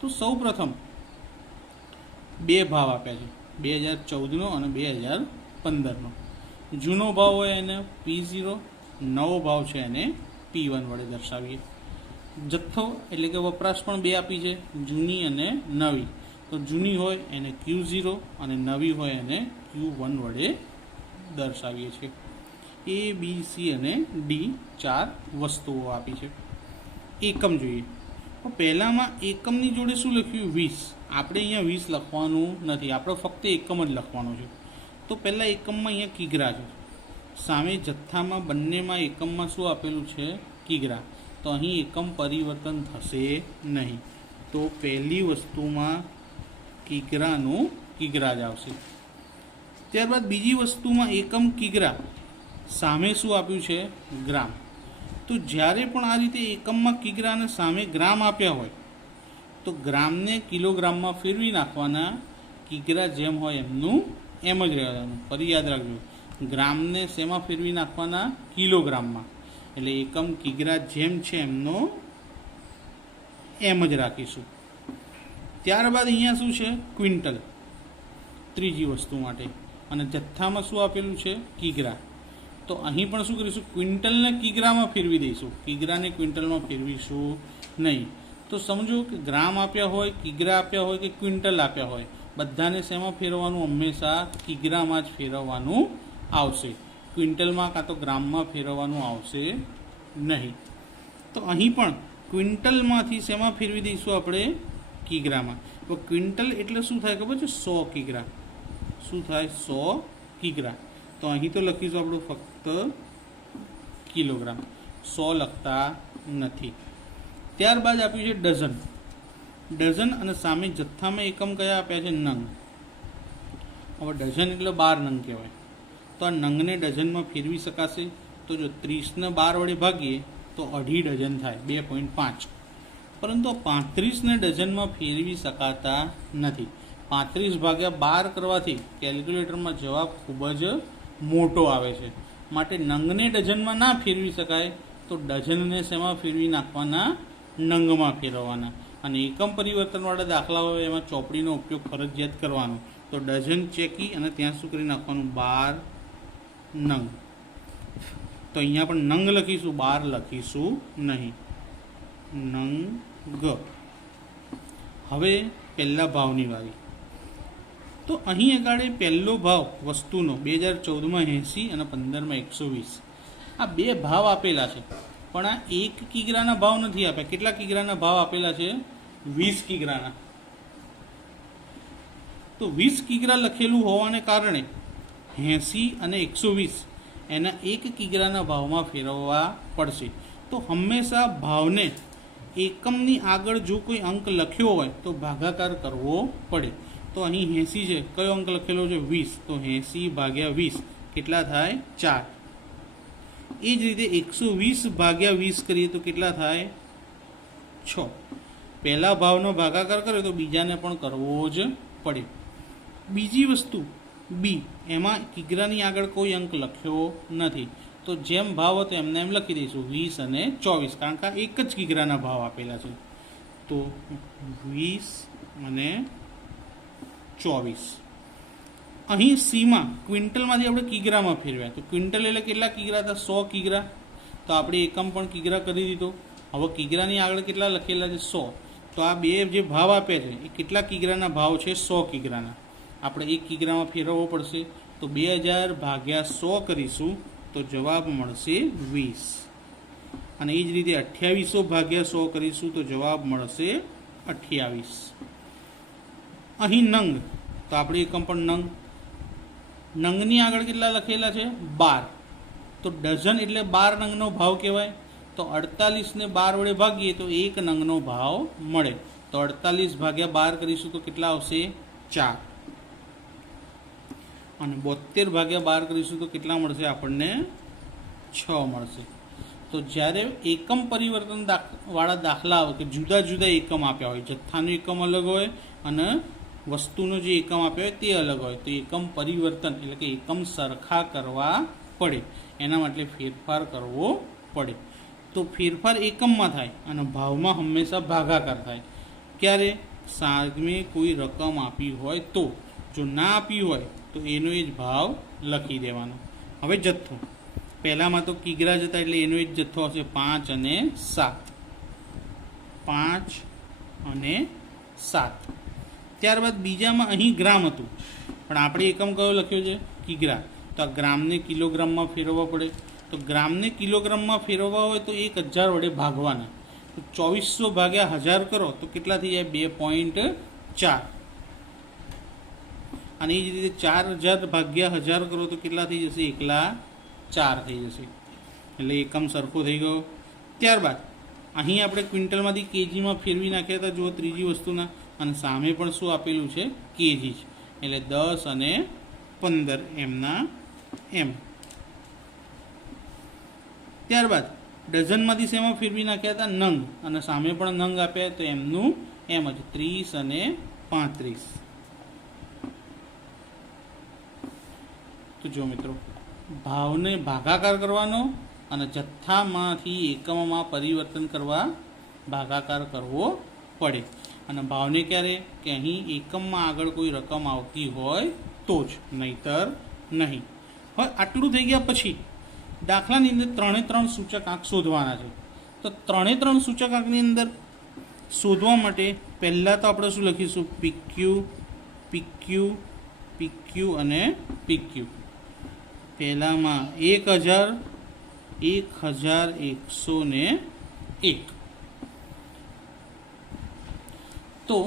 તો સૌ પ્રથમ 2 ભાવ આપ્યા છે, 2014નો અને 2015નો. જૂનો ભાવ હોય એને P0, નવો ભાવ છે એને P1 વડે દર્શાવીએ. જથ્થો એટલે કે વપરાશ પણ 2 આપી છે, જૂની અને નવી. તો જૂની હોય એને Q0 અને નવી હોય એને Q1 વડે દર્શાવીએ છીએ. A, B, C અને D 4 વસ્તુઓ આપી છે. એકમ જોઈએ. તો પહેલામાં એકમની જોડે શું લખ્યું? 20. આપણે અહીંયા 20 લખવાનું નથી, આપણે ફક્ત એકમ જ લખવાનું છે. તો પહેલાં એકમમાં અહીંયા કિગ્રા છે, સામે જથ્થામાં બંનેમાં એકમમાં શું આપેલું છે? કિગ્રા. તો અહીં એકમ પરિવર્તન થશે નહીં. તો પહેલી વસ્તુમાં કિગ્રા જ આવશે. ત્યારબાદ બીજી વસ્તુમાં એકમ કિગ્રા, સામે શું આપ્યું છે? ગ્રામ. તો જ્યારે પણ આ રીતે એકમમાં કિગ્રા અને સામે ગ્રામ આપ્યા હોય તો ગ્રામને કિલોગ્રામમાં ફેરવી નાખવાના. કિગ્રા જેમ હોય એમનું એમ જ રહેવાનું. ફરી યાદ રાખજો, ગ્રામને શેમાં ફેરવી નાખવાના? કિલોગ્રામમાં. એટલે એકમ કિગ્રા જેમ છે એમનો એમ જ રાખીશું. ત્યારબાદ અહીંયા શું છે? ક્વિન્ટલ, ત્રીજી વસ્તુ માટે. અને જથ્થામાં શું આપેલું છે? કિગ્રા. તો અહીં પણ શું કરીશું? ક્વિન્ટલને કિગ્રામાં ફેરવી દઈશું, કિગ્રાને ક્વિન્ટલમાં ફેરવીશું નહીં. તો સમજો કે ગ્રામ આપ્યા હોય, કિગ્રા આપ્યા હોય કે ક્વિન્ટલ આપ્યા હોય, બધાને શેમાં ફેરવવાનું? હંમેશા કિગ્રામાં જ ફેરવવાનું આવશે. ક્વિન્ટલમાં કાં તો ગ્રામમાં ફેરવવાનું આવશે નહીં. તો અહીં પણ ક્વિન્ટલમાંથી શેમાં ફેરવી દઈશું આપણે? કિગ્રામાં. તો ક્વિન્ટલ એટલે શું થાય ખબર છે? 100 કિગ્રા. શું થાય? 100 કિગ્રા. તો અહીં તો લખીશું આપણું ફક્ત કિલોગ્રામ, 100 લખતા નથી. ત્યારબાદ આપ્યું છે ડઝન. ડઝન અને સામે જથ્થામાં એકમ કયા આપ્યા છે? નંગ. હવે ડઝન એટલે 12 નંગ કહેવાય. તો આ નંગને ડઝનમાં ફેરવી શકાશે? તો જો 30ને 12 વડે ભાગીએ તો 2.5 ડઝન થાય, 2.5. પરંતુ 35ને ડઝનમાં ફેરવી શકાતા નથી. 35 ભાગ્યા 12 કરવાથી કેલ્ક્યુલેટરમાં જવાબ ખૂબ જ મોટો આવે છે. માટે નંગને ડઝનમાં ના ફેરવી શકાય તો ડઝનને શેમાં ફેરવી નાખવાના? નંગમાં ફેરવવાના. અને એકમ પરિવર્તનવાળા દાખલા હોય એમાં ચોપડીનો ઉપયોગ ફરજિયાત કરવાનો. તો ડઝન ચેકી અને ત્યાં શું કરી નાખવાનું 12 નંગ. તો અહીંયા પણ નંગ લખીશું, 12 લખીશું નહીં, નંગ. હવે પહેલા ભાવની વારી. તો અહીં આગળ પહેલો ભાવ વસ્તુનો 2014માં 80 અને 15માં 120, આ બે ભાવ આપેલા છે, પણ આ 1 કિગ્રાના ભાવ નથી આપ્યા. કેટલા કિગ્રાના ભાવ આપેલા છે? 20 કિગ્રાના. તો 20 કિગ્રા લખેલું હોવાને કારણે 80 અને 120 એના 1 કિગ્રાના ભાવમાં ફેરવવા પડશે. તો હંમેશા ભાવને એકમની આગળ જો કોઈ અંક લખ્યો હોય તો ભાગાકાર કરવો પડે. તો અહીં 80 છે, કયો અંક લખેલો છે? 20. તો 80 ભાગ્યા 20 કેટલા થાય? 4. એ જ રીતે 120 ભાગ્યા 20 કરીએ તો કેટલા થાય? 6. પહેલા ભાવનો ભાગાકાર કરે તો બીજાને પણ કરવો જ પડે. બીજી વસ્તુ બી, એમાં કિગ્રાની આગળ કોઈ અંક લખ્યો નથી, તો જેમ ભાવ હતો એમને એમ લખી દઈશું 20 અને 24, કારણ કે એક જ કિગ્રાના ભાવ આપેલા છે. તો 20 અને 24. અહીં સીમાં ક્વિન્ટલમાંથી આપણે કિગ્રામાં ફેરવ્યા, તો ક્વિન્ટલ એટલે કેટલા કિગ્રા હતા? 100 કિગ્રા. તો આપણે એકમ પણ કિગ્રા કરી દીધો. હવે કિગ્રાની આગળ કેટલા લખેલા છે? 100. તો આ બે જે ભાવ આપ્યા છે એ કેટલા કિગ્રાના ભાવ છે? 100 કિગ્રાના. આપણે 1 કિગ્રામાં ફેરવવો પડશે, તો 2000 ભાગ્યા 100 કરીશું તો જવાબ મળશે 20. અને એ જ રીતે 2800 ભાગ્યા 100 કરીશું તો જવાબ મળશે 28. અહીં નંગ, તો આપણે એકમ પણ નંગ. નંગની આગળ કેટલા લખેલા છે? 12. તો ડઝન એટલે 12 નંગનો ભાવ કહેવાય. તો 48 ને 12 વડે ભાગીએ તો 1 નંગનો ભાવ મળે. તો 48 ભાગ્યા 12 કરીશું તો કેટલા આવશે? 4. અને 72 ભાગ્યા 12 કરીશું તો કેટલા મળશે આપણને? 6 મળશે. તો જ્યારે એકમ પરિવર્તન વાળા દાખલા આવે કે જુદા જુદા એકમ આપ્યા હોય, જથ્થાનું એકમ અલગ હોય અને વસ્તુનો જે એકમ આપ્યો હોય તે અલગ હોય, તો એકમ પરિવર્તન એટલે કે એકમ સરખા કરવા પડે, એના માટે ફેરફાર કરવો પડે. તો ફેરફાર એકમમાં થાય અને ભાવમાં હંમેશા ભાગાકાર થાય. ક્યારે? સામે કોઈ રકમ આપી હોય તો. જો ના આપી હોય તો એનો એ જ ભાવ લખી દેવાનો. હવે જથ્થો, પહેલામાં તો કિગ્રા જતા એટલે એનો એ જ જથ્થો હશે 5 અને 7. 5 અને 7. ત્યારબાદ બીજામાં અહીં ગ્રામ હતું, પણ આપણે એકમ કયો લખ્યો છે? કિગ્રા. તો આ ગ્રામને કિલોગ્રામમાં ફેરવવા પડે. તો ગ્રામને કિલોગ્રામમાં ફેરવવા હોય તો 1000 વડે ભાગવાના. તો 2400 ભાગ્યા 1000 કરો તો કેટલા થઈ જાય? 2.4. અને એ જ રીતે 4000 ભાગ્યા 1000 કરો તો કેટલા થઈ જશે? એકલા 4 થઈ જશે. એટલે એકમ સરખો થઈ ગયો. ત્યારબાદ અહીં આપણે ક્વિન્ટલમાંથી કેજીમાં ફેરવી નાખ્યા હતા, જુઓ ત્રીજી વસ્તુના, અને સામે પણ શું આપેલું છે? કેજી જ. એટલે 10 અને 15 એમના એમ. ત્યારબાદ ડઝનમાંથી શેમાં ફેરવી નાખ્યા હતા? નંગ. અને સામે પણ નંગ આપ્યા તો એમનું એમ જ 30 અને 35. તો જો મિત્રો, ભાવને ભાગાકાર કરવાનો અને જથ્થામાંથી એકમમાં પરિવર્તન કરવા ભાગાકાર કરવો પડે. અને ભાવને ક્યારે? કે અહીં એકમમાં આગળ કોઈ રકમ આવતી હોય તો જ, નહીતર નહીં. હવે આટલું થઈ ગયા પછી દાખલાની અંદર 3 સૂચકાંક શોધવાના છે. તો 3 સૂચકાંકની અંદર શોધવા માટે પહેલાં તો આપણે શું લખીશું? PQ, PQ, PQ અને PQ. પહેલામાં 1000, 1101. તો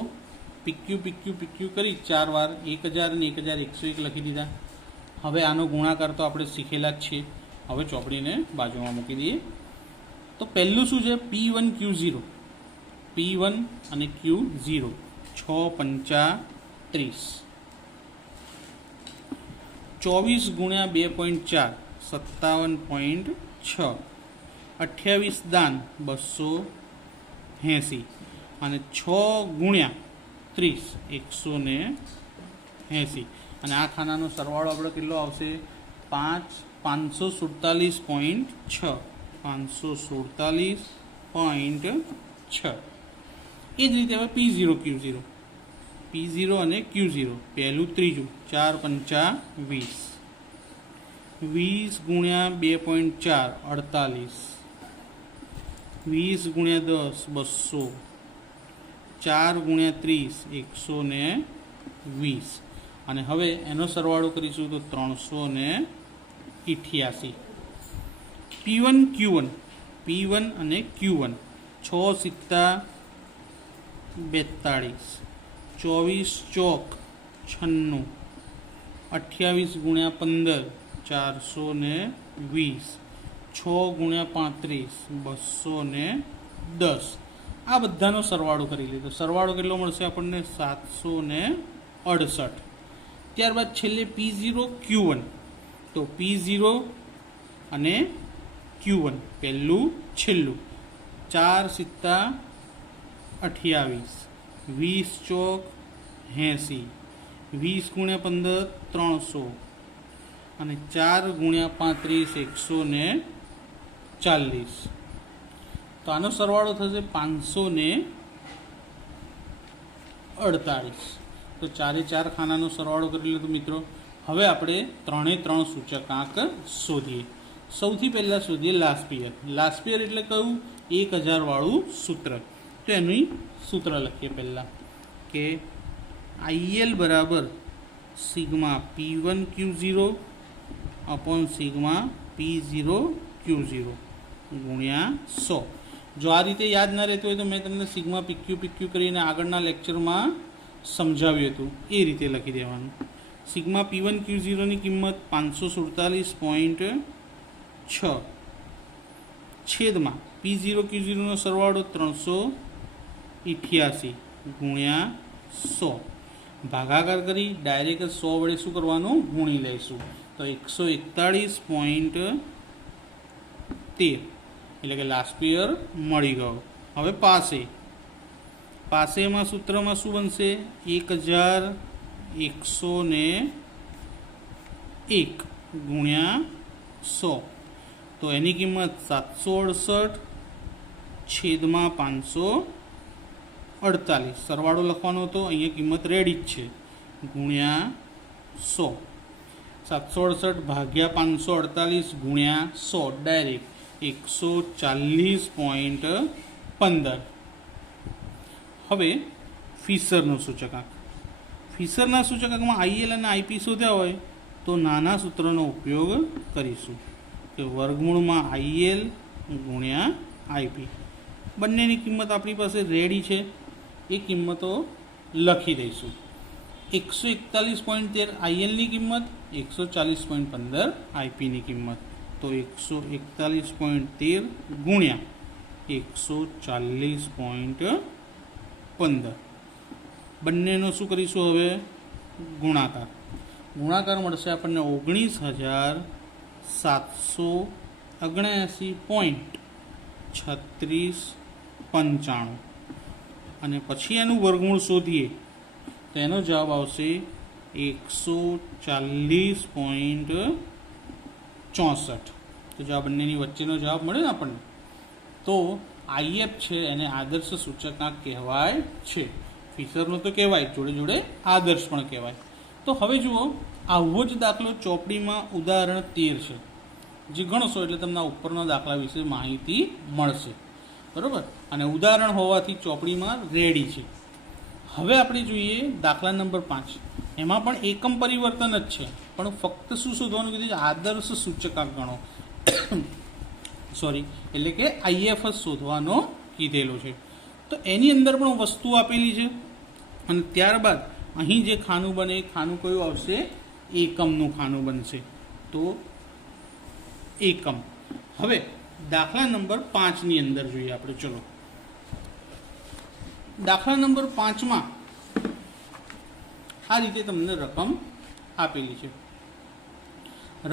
PQ PQ PQ કરી 4 વાર 1000 અને 1101 લખી દીધા. હવે આનો ગુણાકાર તો આપણે શીખેલા જ છીએ. હવે ચોપડીને બાજુમાં મૂકી દઈએ. તો પહેલું શું છે? P1 Q0. P1 અને Q0 6 5 30. 24 ગુણ્યા 2.4 57.6. 28 દાન 280. અને 6 ગુણ્યા 30 180. અને આ ખાનાનો સરવાળો આપણે કેટલો આવશે? 547.6. 547.6. એ જ રીતે હવે P0 Q0. P0 અને Q0 પહેલું ત્રીજું 4 પંચા 20, 20 ગુણ્યા 2.4 48, 20 ગુણ્યા 10 200, 4 ગુણ્યા 30 120, અને હવે એનો સરવાળો કરીશું તો 388. P1 Q1, P1 અને Q1 6 સિત્તા 42, 24 ચોક 96, 28 ગુણ્યા 15 420, 6 ગુણ્યા 35 210. આ બધાનો સરવાળો કરી લીધો. સરવાળો કેટલો મળશે આપણને? 768. ત્યારબાદ છેલ્લે P0 Q1, તો P0 અને Q1 પહેલું છેલ્લું 4 સિત્તા 28, 20 ચોક 80, 20 ગુણ્યા 15 300, અને 4 ગુણ્યા 35 140. તો આનો સરવાળો થશે 548. તો 4 4 ખાનાનો સરવાળો કરી લીધો મિત્રો. હવે આપણે 3 3 સૂચકાંક શોધીએ. સૌથી પહેલાં શોધીએ લાસ્ટ યર. લાસ્ટ યર એટલે કયું? 1000 વાળું સૂત્ર. તો એનું સૂત્ર લખીએ પહેલાં કે IL બરાબર sigma P1 Q0 upon sigma P0 Q0 ગુણ્યા 100. જો આ રીતે યાદ ના રહેતું હોય તો મેં તમને સિગ્મા PQ કરીને આગળના લેક્ચરમાં સમજાવ્યું હતું, એ રીતે લખી દેવાનું. સિગ્મા P1 Q0ની કિંમત 547.6 છેદમાં P0 Q0નો સરવાળો 388 ગુણ્યા 100. ભાગાકાર કરી ડાયરેક્ટ 100 વડે શું કરવાનું? ગુણી લઈશું. તો 141.13 એટલે કે લાસ્ટ યર મળી ગયો. હવે પાસેમાં સૂત્રમાં શું બનશે? 1101 ગુણ્યા 100. તો એની કિંમત 768 છેદમાં 548. સરવાળો લખવાનો હતો, અહીંયા કિંમત રેડી જ છે, ગુણ્યા 100. 768 ભાગ્યા 548 ગુણ્યા 100 ડાયરેક્ટ 140.15. હવે ફિશરનો સૂચકાંક. ફિશરના સૂચકાંકમાં IL અને IP શોધ્યા હોય તો નાના સૂત્રનો ઉપયોગ કરીશું કે વર્ગમૂળમાં IL ગુણ્યા IP. બંનેની કિંમત આપણી પાસે રેડી છે, એ કિંમતો લખી દઈશું. 141.13 ILની કિંમત, 140.15 IPની કિંમત. તો 141.13 ગુણ્યા 140.15. બંનેનો શું કરીશું હવે? ગુણાકાર. ગુણાકાર મળશે આપણને 19,779.3695. અને પછી એનું વર્ગમૂળ શોધીએ તો એનો જવાબ આવશે 140.64. તો જો આ બંનેની વચ્ચેનો જવાબ મળે ને આપણને, તો IF છે એને આદર્શ સૂચકાંક કહેવાય છે. ફિશરનો તો કહેવાય, જોડે જોડે આદર્શ પણ કહેવાય. તો હવે જુઓ, આવો જ દાખલો ચોપડીમાં ઉદાહરણ 13 છે, જે ગણશો એટલે તમને ઉપરના દાખલા વિશે માહિતી મળશે, બરાબર. અને ઉદાહરણ હોવાથી ચોપડીમાં રેડી છે. હવે આપણે જોઈએ દાખલા નંબર 5. એમાં પણ એકમ પરિવર્તન જ છે, પણ ફક્ત શું શોધવાનું કીધું છે? આદર્શ સૂચકાંક ગણો. સોરી, એટલે કે IF જ શોધવાનો કીધેલો છે. તો એની અંદર પણ વસ્તુ આપેલી છે, અને ત્યારબાદ અહીં જે ખાનું બને એ ખાનું કયું આવશે? એકમનું ખાનું બનશે. તો એકમ. હવે દાખલા નંબર 5ની અંદર જોઈએ આપણે. ચલો, દાખલા નંબર 5માં આ રીતે તમને રકમ આપેલી છે.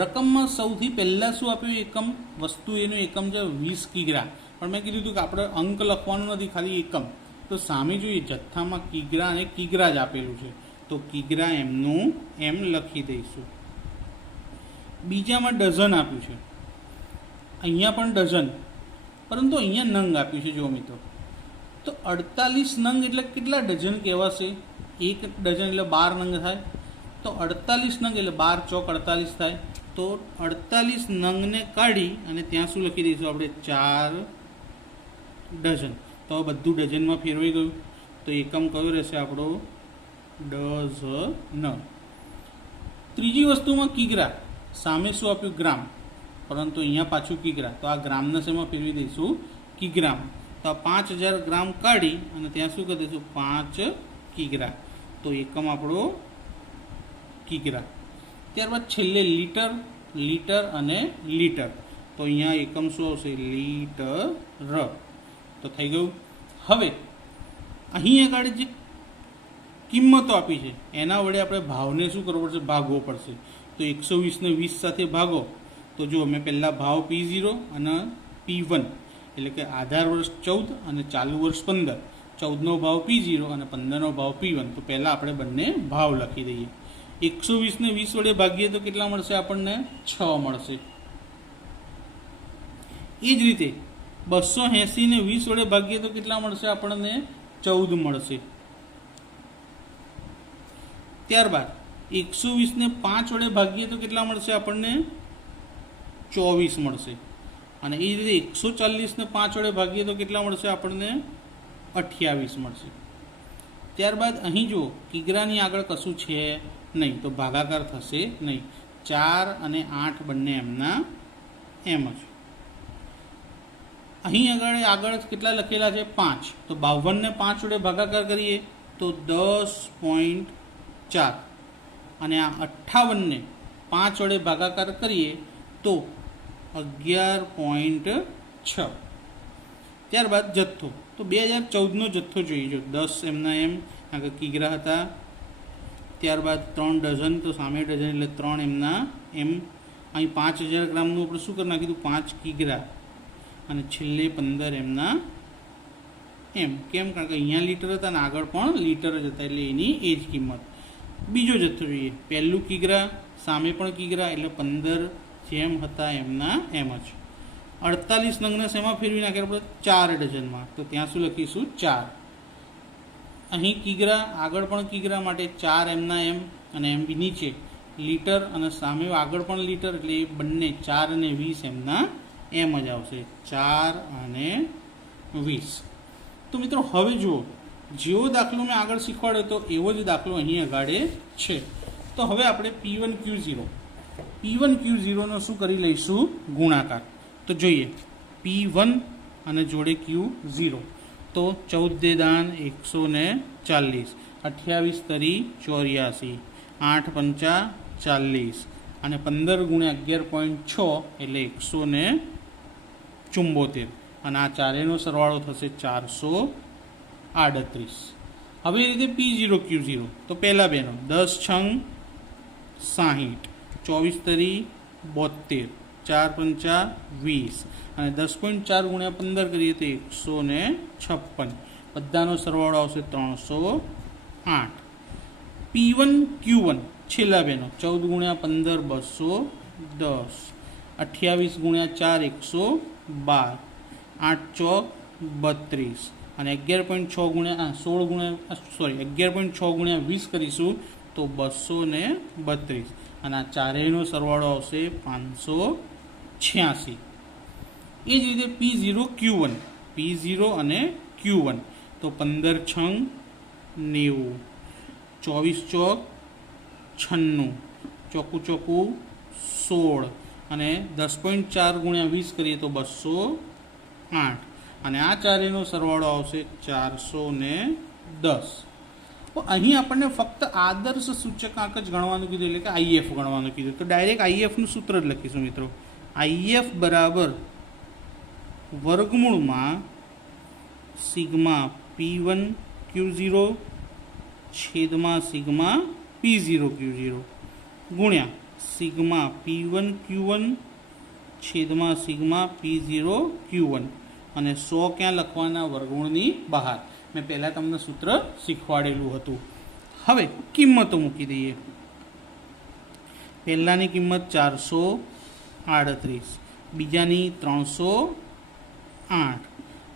રકમમાં સૌથી પહેલાં શું આપ્યું? એકમ. વસ્તુ એનું એકમ છે 20 કિગ્રા. પણ મેં કીધું હતું કે આપણે અંક લખવાનું નથી, ખાલી એકમ. તો સામે જોઈએ જથ્થામાં કિગ્રા અને કિગ્રા જ આપેલું છે, તો કિગ્રા એમનું એમ લખી દઈશું. બીજામાં ડઝન આપ્યું છે, અહીંયા પણ ડઝન, પરંતુ અહીંયા નંગ આપ્યું છે. જો મિત્રો, તો 48 નંગ એટલે કેટલા ડઝન કહેવાશે? એક ડઝન એટલે 12 નંગ થાય, તો 48 નંગ એટલે 12 ચોક 48 થાય. તો 48 નંગને કાઢી અને ત્યાં શું લખી દઈશું આપણે? 4 ડઝન. તો બધું ડઝનમાં ફેરવાઈ ગયું. તો એકમ કયો રહેશે આપણો? ડઝન. ત્રીજી વસ્તુમાં કિગ્રા, સામે શું આપ્યું? ગ્રામ, પરંતુ અહીંયા પાછું કિગ્રા. તો આ ગ્રામના શેમાં ફેરવી દઈશું? કિગ્રામ. તો આ 5000 ગ્રામ કાઢી અને ત્યાં શું કરી દઈશું? 5 કિગ્રા. તો એકમ આપણો કિગ્રા. ત્યારબાદ છેલ્લે લીટર, લીટર અને લીટર. તો અહીંયા એકમ શું આવશે? લીટર. તો થઈ ગયું. હવે અહીં આગળ જે કિંમતો આપી છે એના વડે આપણે ભાવને શું કરવો પડશે? ભાગવો પડશે. તો 120 ને 20 સાથે ભાગો. તો જો મેં પહેલાં ભાવ P0 અને P1 એટલે કે આધાર વર્ષ 14 અને ચાલુ વર્ષ 15. 14નો ભાવ P0 અને 15નો ભાવ P1. તો પહેલાં આપણે બંને ભાવ લખી દઈએ. 120 ને 20 વડે ભાગીએ તો કેટલા મળશે આપણને? 6 મળશે. એ જ રીતે 280 ને 20 વડે ભાગીએ તો કેટલા મળશે આપણને? 14 મળશે. ત્યારબાદ 120 ને 5 વડે ભાગીએ તો કેટલા મળશે આપણને? 24 મળશે. અને એ જ રીતે 140 ને 5 વડે ભાગીએ તો કેટલા મળશે આપણને? 28 મળશે. ત્યારબાદ અહીં જુઓ, કિગ્રાની આગળ કશું છે નહીં, તો ભાગાકાર થશે નહીં. 4 અને 8 બંને એમના એમ જ. અહીં આગળ કેટલા લખેલા છે? 5. તો 52 ને 5 વડે ભાગાકાર કરીએ તો 10.4. અને આ 58 ને 5 વડે ભાગાકાર કરીએ તો 11.6. ત્યારબાદ જથ્થો. તો 2014નો જથ્થો જોઈએ. જો 10 એમના એમ આગળ કિગ્રા હતા. ત્યારબાદ 3 ડઝન, તો સામે ડઝન એટલે 3 એમના એમ. અહીં 5000 ગ્રામનું આપણે શું કરી નાખ્યું? 5 કિગ્રા. અને છેલ્લે 15 એમના એમ. કેમ? કારણ કે અહીંયા લીટર હતા અને આગળ પણ લીટર જ હતા, એટલે એની એ જ કિંમત. બીજો જથ્થો જોઈએ. પહેલું કિગ્રા, સામે પણ કિગ્રા, એટલે 15 જેમ હતા એમના એમ જ. 48 નંગને શેમાં ફેરવી નાખ્યા આપણે? 4 ડઝનમાં. તો ત્યાં શું લખીશું? 4. અહીં કિગ્રા, આગળ પણ કિગ્રા માટે 4 એમના એમ અને એમ બી નીચે લીટર અને સામે આગળ પણ લીટર, એટલે એ બંને 4 અને 20 એમના એમ જ આવશે. 4 અને 20. તો મિત્રો હવે જુઓ, જેવો દાખલો મેં આગળ શીખવાડ્યો તો એવો જ દાખલો અહીં આગળ છે. તો હવે આપણે P1Q0નો શું કરી લઈશું? ગુણાકાર. તો જોઈએ, P1 અને જોડે Q0. તો 14 દાન 140, 28 તરી 84, 8 પંચા 40 અને 15 ગુણ્યા 11.6 એટલે 174. અને આ ચારેયનો સરવાળો થશે 438. હવે એ રીતે P0Q0. તો પહેલાં બેનો 10 છંગ 60, 24 તરી 72, 4 પંચા 20 અને 10.4 ગુણ્યા 15 કરીએ તો 156. બધાનો સરવાળો આવશે 308. P1Q1 છેલ્લા બેનો 14 ગુણ્યા 15 210, 28 ગુણ્યા 4 112, 8 ચોક 32 અને 11.6 ગુણ્યા 11.6 ગુણ્યા 20 કરીશું તો 232. અને આ ચારેયનો સરવાળો આવશે 586. એ જ રીતે P0Q1, P0 અને Q1. તો 15 છંગ 90, 24 ચોક 96, ચોકું ચોકું 16 અને 10.4 ગુણ્યા 20 કરીએ તો 208. અને આ ચારેયનો સરવાળો આવશે 410. તો અહીં આપણને ફક્ત આદર્શ સૂચકાંક જ ગણવાનું કીધું, એટલે કે IF ગણવાનું કીધું. તો ડાયરેક્ટ IFનું સૂત્ર જ લખીશું મિત્રો. IF બરાબર વર્ગમૂળમાં સિગ્મા P1Q0 છેદમાં સિગ્મા P0Q0 ગુણ્યા સિગ્મા P1Q1 છેદમાં સિગ્મા P0Q1. અને 100 ક્યાં લખવાના? વર્ગમૂળની બહાર. મેં પહેલાં તમને સૂત્ર શીખવાડેલું હતું. હવે કિંમતો મૂકી દઈએ. પહેલાંની કિંમત 438, બીજાની 308,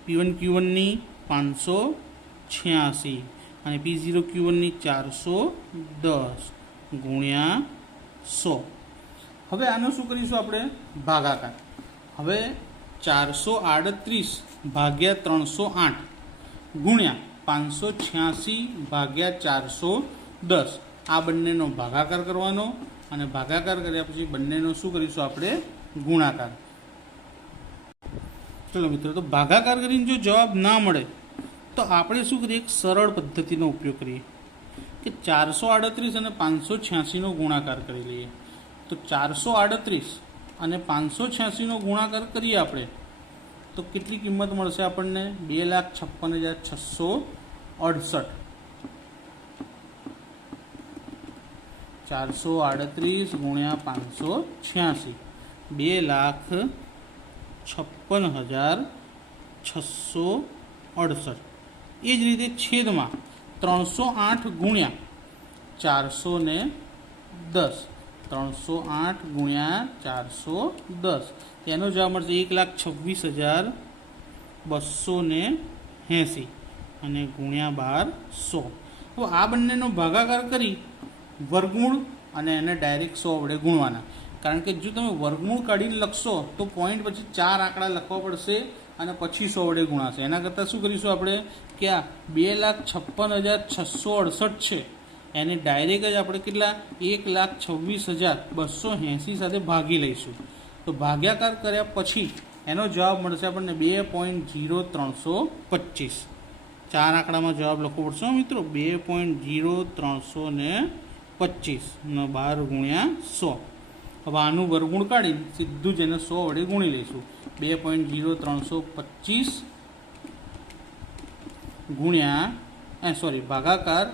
P1Q1ની 586 અને P0Q1ની 410 ગુણ્યા 100. હવે આનો શું કરીશું આપણે? ભાગાકાર. હવે 438 ભાગ્યા 308 ગુણ્યા 586 ભાગ્યા 410 આ બંનેનો ભાગાકાર કરવાનો, અને ભાગાકાર કર્યા પછી બંનેનો શું કરીશું આપણે? ગુણાકાર. ચલો મિત્રો, તો ભાગાકાર કરીને જો જવાબ ના મળે તો આપણે શું કરીએ? એક સરળ પદ્ધતિનો ઉપયોગ કરીએ કે 438 અને 586નો ગુણાકાર કરી લઈએ. તો 438 અને 586નો ગુણાકાર કરીએ આપણે તો કેટલી કિંમત મળશે આપણને? 2,56,668. 438 ગુણ્યા 586 2,56,668. એ જ રીતે છેદમાં 308 ગુણ્યા 410 308 ગુણ્યા 410 તેનો જવાબ મળશે 1,26,280 અને ગુણ્યા 12 100. તો આ બંનેનો ભાગાકાર કરી વર્ગમૂળ અને એને ડાયરેક્ટ 100 વડે ગુણવાના. કારણ કે જો તમે વર્ગમૂળ કાઢીને લખશો તો પોઈન્ટ પછી 4 આંકડા લખવા પડશે અને પછી 100 વડે ગુણાશે. એના કરતાં શું કરીશું આપણે કે આ 2,56,668 છે એને ડાયરેક્ટ જ આપણે કેટલા? 1,26,280 સાથે ભાગી લઈશું. તો ભાગાકાર કર્યા પછી એનો જવાબ મળશે આપણને 2.0325. 4 આંકડામાં જવાબ લખવો પડશે મિત્રો. 2.0325 નો 12 ગુણ્યા 100. હવે આનું વર્ગમૂળ કાઢી સીધું જ એને 100 વડે ગુણી લઈશું. 2.0325 ગુણ્યા ભાગાકાર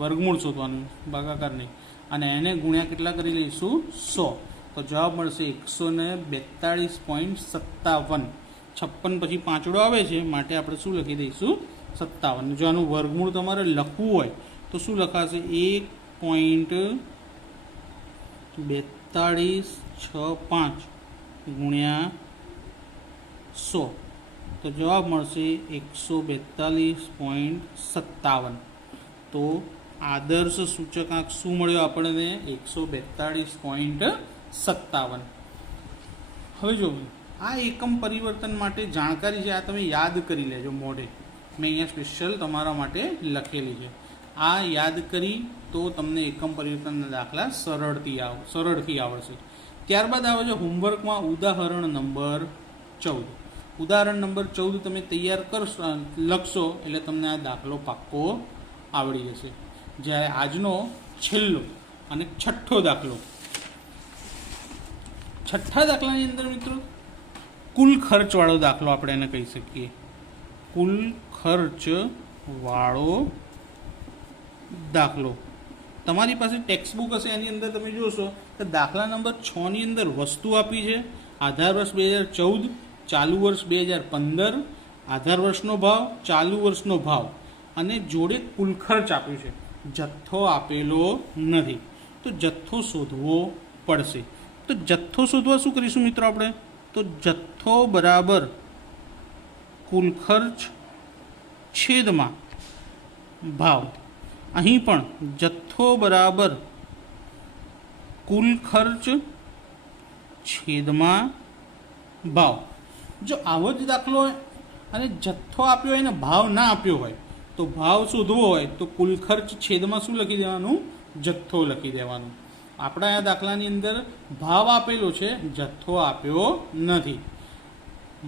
વર્ગમૂળ શોધવાનું, ભાગાકાર નહીં, અને એને ગુણ્યા કેટલા કરી લઈશું? 100. તો જવાબ મળશે 142.57. 56 પછી પાંચડો આવે છે માટે આપણે શું લખી દઈશું? 57. જો આનું વર્ગમૂળ તમારે લખવું હોય તો શું લખાશે? 1.4265 ગુણ્યા 100. તો જવાબ મળશે 142.57. તો આદર્શ સૂચકાંક શું મળ્યો આપણને? 142.57. હવે જો આ એકમ પરિવર્તન માટે જાણકારી છે, આ તમે યાદ કરી લેજો મોઢે. મેં અહીંયા સ્પેશિયલ તમારા માટે લખેલી છે. આ યાદ કરી તો તમને એકમ પરિવર્તનના દાખલા સરળથી આવડશે. ત્યારબાદ આવે છે હોમવર્કમાં ઉદાહરણ નંબર 14. ઉદાહરણ નંબર 14 તમે તૈયાર કરશો, લખશો એટલે તમને આ દાખલો પાક્કો આવડી જશે. જ્યારે આજનો છેલ્લો અને છઠ્ઠો દાખલો. છઠ્ઠા દાખલાની અંદર મિત્રો કુલ ખર્ચવાળો દાખલો આપણે એને કહી શકીએ. કુલ ખર્ચવાળો દાખલો. તમારી પાસે ટેક્સ્ટ બુક હશે, એની અંદર તમે જોશો કે દાખલા નંબર 6ની અંદર વસ્તુ આપી છે, આધાર વર્ષ 2014, ચાલુ વર્ષ 2015, આધાર વર્ષનો ભાવ, ચાલુ વર્ષનો ભાવ અને જોડે કુલ ખર્ચ આપ્યું છે. જથ્થો આપેલો નથી, તો જથ્થો શોધવો પડશે. તો જથ્થો શોધવા શું કરીશું મિત્રો આપણે? તો જથ્થો બરાબર કુલ ખર્ચ છેદમાં ભાવ. અહીં પણ જથ્થો બરાબર કુલ ખર્ચ છેદમાં ભાવ. જો આવો જ દાખલો હોય અને જથ્થો આપ્યો હોય ને ભાવ ના આપ્યો હોય તો ભાવ શોધવો હોય તો કુલ ખર્ચ છેદમાં શું લખી દેવાનું? જથ્થો લખી દેવાનું. આપણા આ દાખલાની અંદર ભાવ આપેલો છે, જથ્થો આપ્યો નથી,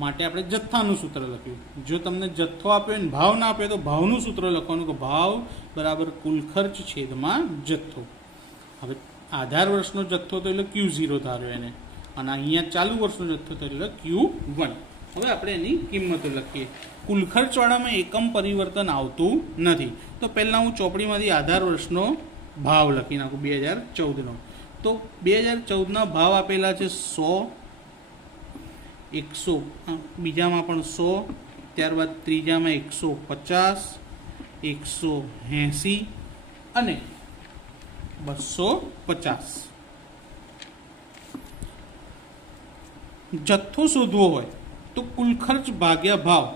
માટે આપણે જથ્થાનું સૂત્ર લખ્યું. જો તમને જથ્થો આપ્યો અને ભાવ ના આપ્યો તો ભાવનું સૂત્ર લખવાનું કે ભાવ બરાબર કુલ ખર્ચ છેદમાં જથ્થો. હવે આધાર વર્ષનો જથ્થો તો એટલે Q0 ધાર્યો એને, અને અહીંયા ચાલુ વર્ષનો જથ્થો તો એટલે Q1. હવે આપણે એની કિંમતો લખીએ. કુલ ખર્ચવાળામાં એકમ પરિવર્તન આવતું નથી, તો પહેલાં હું ચોપડીમાંથી આધાર વર્ષનો ભાવ લખી નાખું 2014નો. તો 2014ના ભાવ આપેલા છે 100, 100, બીજામાં પણ 100, ત્યારબાદ ત્રીજામાં 150, 180 અને 250. જથ્થો શોધવો હોય તો કુલ ખર્ચ ભાગ્યા ભાવ.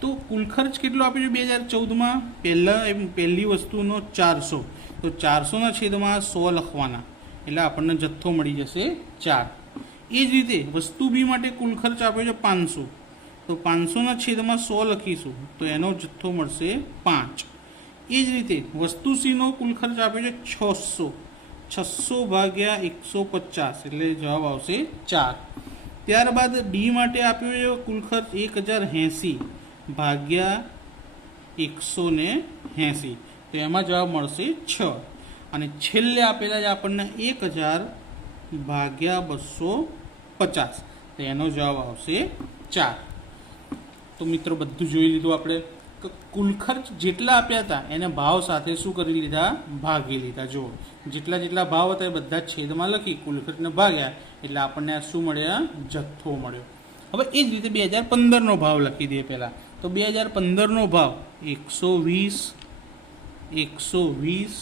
તો તો કુલ ખર્ચ કેટલો આપ્યો છે 2014માં? પહેલી વસ્તુનો 400, તો 400ના છેદમાં 100 લખવાના, એટલે આપણને જથ્થો મળી જશે 4. એ જ રીતે વસ્તુ બી માટે કુલ ખર્ચ આપ્યો છે 500, તો 500ના છેદમાં 100 લખીશું તો એનો જથ્થો મળશે 5. એ જ રીતે વસ્તુ સીનો કુલ ખર્ચ આપ્યો છે 600, 600 ભાગ્યા 150 એટલે જવાબ આવશે 4. ત્યારબાદ ડી માટે આપ્યો છે કુલ ખર્ચ 1080 ભાગ્યા 180, તો એમાં જવાબ મળશે 6. અને છેલ્લે આપેલા છે આપણને 1000 ભાગ્યા 250, તો એનો જવાબ આવશે 4. તો મિત્રો બધું જોઈ લીધું આપણે. કુલ ખર્ચ જેટલા આપ્યા હતા એને ભાવ સાથે શું કરી લીધા? ભાગી લીધા. જુઓ, જેટલા ભાવ હતા એ બધા છેદમાં લખી કુલ ખર્ચને ભાગ્યા એટલે આપણને આ શું મળ્યા? જથ્થો મળ્યો. હવે એ જ રીતે 2015નો ભાવ લખી દઈએ પહેલાં. તો 2015નો ભાવ 120, 120,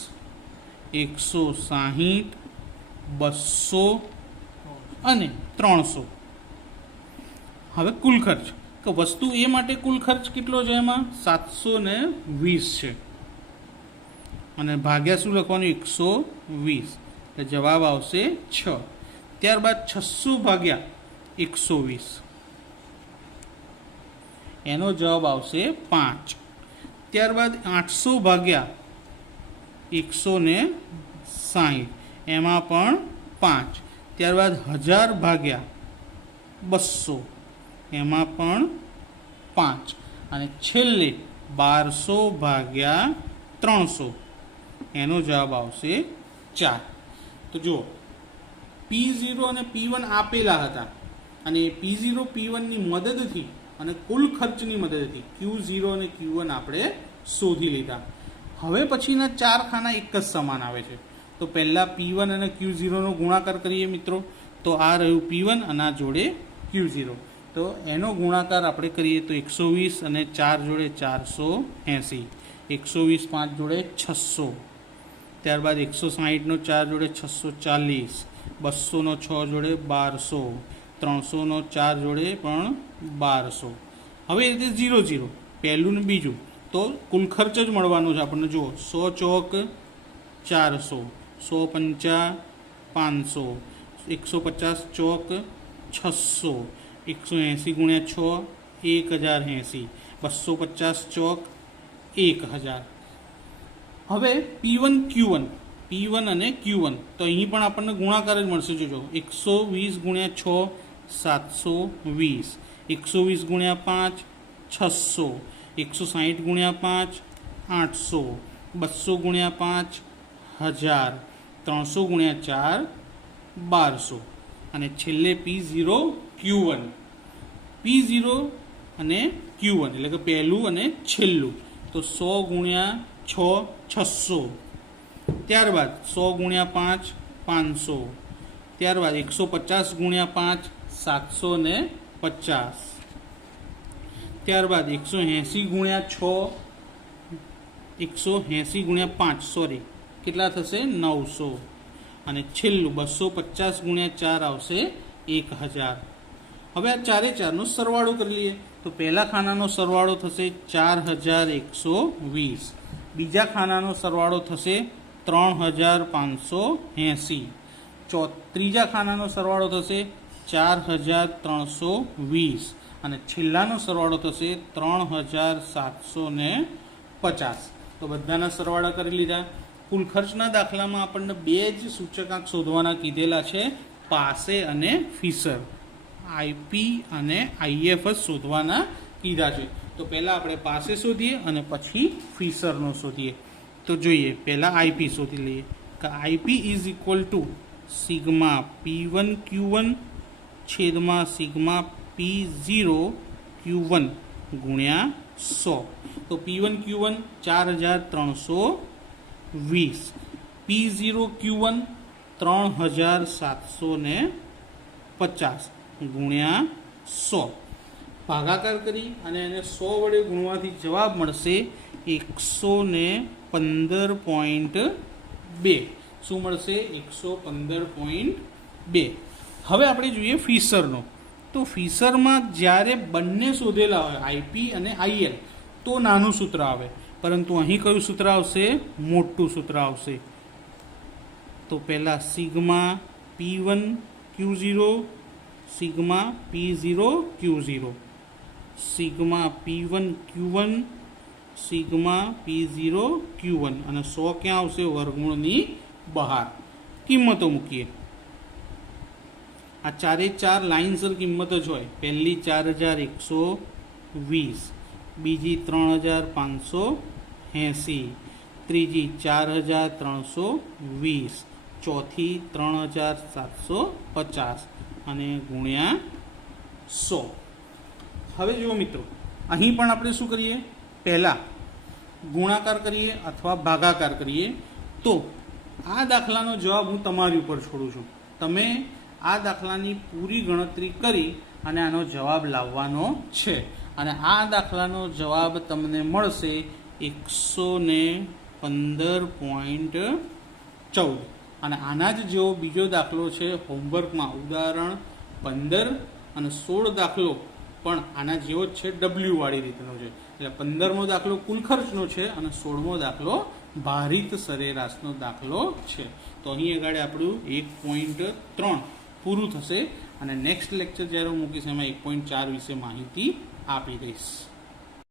160, 200 અને 300. હવે કુલ ખર્ચ, તો વસ્તુ એ માટે કુલ ખર્ચ કેટલો છે? એમાં 720 છે અને ભાગ્યા શું લખવાનું? 120, એટલે જવાબ આવશે 6. ત્યારબાદ 600 ભાગ્યા 120, એનો જવાબ આવશે 5. ત્યારબાદ 800 ભાગ્યા 160, એમાં પણ 5. ત્યારબાદ 1000 ભાગ્યા 200, એમાં પણ 5. અને છેલ્લે 1200 ભાગ્યા 300, એનો જવાબ આવશે 4. તો જુઓ, P0 અને P1 આપેલા હતા અને P0 P1ની મદદથી અને કુલ ખર્ચની મદદથી Q0 અને Q1 આપણે શોધી લીધા. હવે પછીના 4 ખાના એક જ સમાન આવે છે. તો પહેલાં P1 અને Q0નો ગુણાકાર કરીએ મિત્રો. તો આ રહ્યું P1 અને આ જોડે Q0, તો એનો ગુણાકાર આપણે કરીએ તો 120 અને 4 જોડે 480, 120 5 જોડે 600, ત્યારબાદ 160નો 4 જોડે 640, 200નો 6 જોડે 1200, 300નો 4 જોડે પણ 1200. હવે એ રીતે 0 0 પહેલું ને બીજું, તો કુલ ખર્ચ જ મળવાનો છે આપણને. જુઓ, 100 ચોક 400, 100 પંચા 500, 150 ચોક 600, 180 ગુણ્યા 6 1080, 250 ચોક 1000. હવે P1 અને Q1, તો અહીં પણ આપણને ગુણાકાર જ મળશે. જોજો, 120 ગુણ્યા 6 720, 120 ગુણ્યા 5 600, 160 ગુણ્યા 5 800, 200 ગુણ્યા 5 1000, 300 ગુણ્યા 4 1200. અને છેલ્લે P0 Q1, P0 અને Q1 એટલે કે પહેલું અને છેલ્લું, તો 100 ગુણ્યા 6 600, ત્યારબાદ 100 ગુણ્યા 5 500, ત્યારબાદ 150 ગુણ્યા 5 750, ત્યારબાદ 180 ગુણ્યા 6 180 ગુણ્યા 5 સોરી કેટલા થશે? 900. અને છેલ્લું 250 ગુણ્યા 4 આવશે 1000. હવે આ ચારે ચારનો સરવાળો કરી લઈએ. તો પહેલા ખાનાનો સરવાળો થશે 4120, બીજા ખાનાનો સરવાળો થશે 3580, ત્રીજા ખાનાનો સરવાળો થશે 4320 અને છેલ્લાનો સરવાળો થશે 3750. તો બધાના સરવાળા કરી લીધા. કુલ ખર્ચના દાખલામાં આપણને બે જ સૂચકાંક શોધવાના કીધેલા છે, પાસે અને ફિશર. આઈપી અને આઈએફ જ શોધવાના કીધા છે. તો પહેલાં આપણે પાસે શોધીએ અને પછી ફિશરનો શોધીએ. તો જોઈએ, પહેલાં આઈપી શોધી લઈએ કે IP is equal to sigma P1 Q1 છેદમાં સિગ્મા P0 Q1 ગુણ્યા 100. તો P1 Q1 4320, P0 Q1 3750 ગુણ્યા 100. ભાગાકાર કરી અને એને 100 વડે ગુણવાથી જવાબ મળશે 115.2. શું મળશે? 115.2. હવે આપણે જોઈએ ફિશરનો. તો ફિશરમાં જ્યારે બંને શોધેલા હોય આઈપી અને આઈએલ તો નાનું સૂત્ર આવે, પરંતુ અહીં કયું સૂત્ર આવશે? મોટું સૂત્ર આવશે. તો પહેલાં sigma P1 Q0 sigma P0 Q0 sigma P1 Q1 sigma P0 Q1 અને 100 ક્યાં આવશે? વર્ગમૂળની બહાર. કિંમતો મૂકીએ. આ ચારે ચાર લાઇનસર કિંમત જ હોય. પહેલી 4120, બીજી 3580, ત્રીજી 4320, ચોથી 3750 અને ગુણ્યા 100. હવે જુઓ મિત્રો, અહીં પણ આપણે શું કરીએ? પહેલાં ગુણાકાર કરીએ અથવા ભાગાકાર કરીએ. તો આ દાખલાનો જવાબ હું તમારી ઉપર છોડું છું. તમે આ દાખલાની પૂરી ગણતરી કરી અને આનો જવાબ લાવવાનો છે. અને આ દાખલાનો જવાબ તમને મળશે 115.14. અને આના જ જેવો બીજો દાખલો છે હોમવર્કમાં, ઉદાહરણ 15 અને 16 દાખલો પણ આના જેવો જ છે, ડબલ્યુ વાળી રીતનો છે. એટલે 15મો દાખલો કુલ ખર્ચનો છે અને 16મો દાખલો ભારિત સરેરાશનો દાખલો છે. તો અહીં આગળ આપણું 1.3 પૂરું થશે અને નેક્સ્ટ લેક્ચર જ્યારે હું મૂકીશ એમાં 1.4 વિશે માહિતી આપી દઈશ.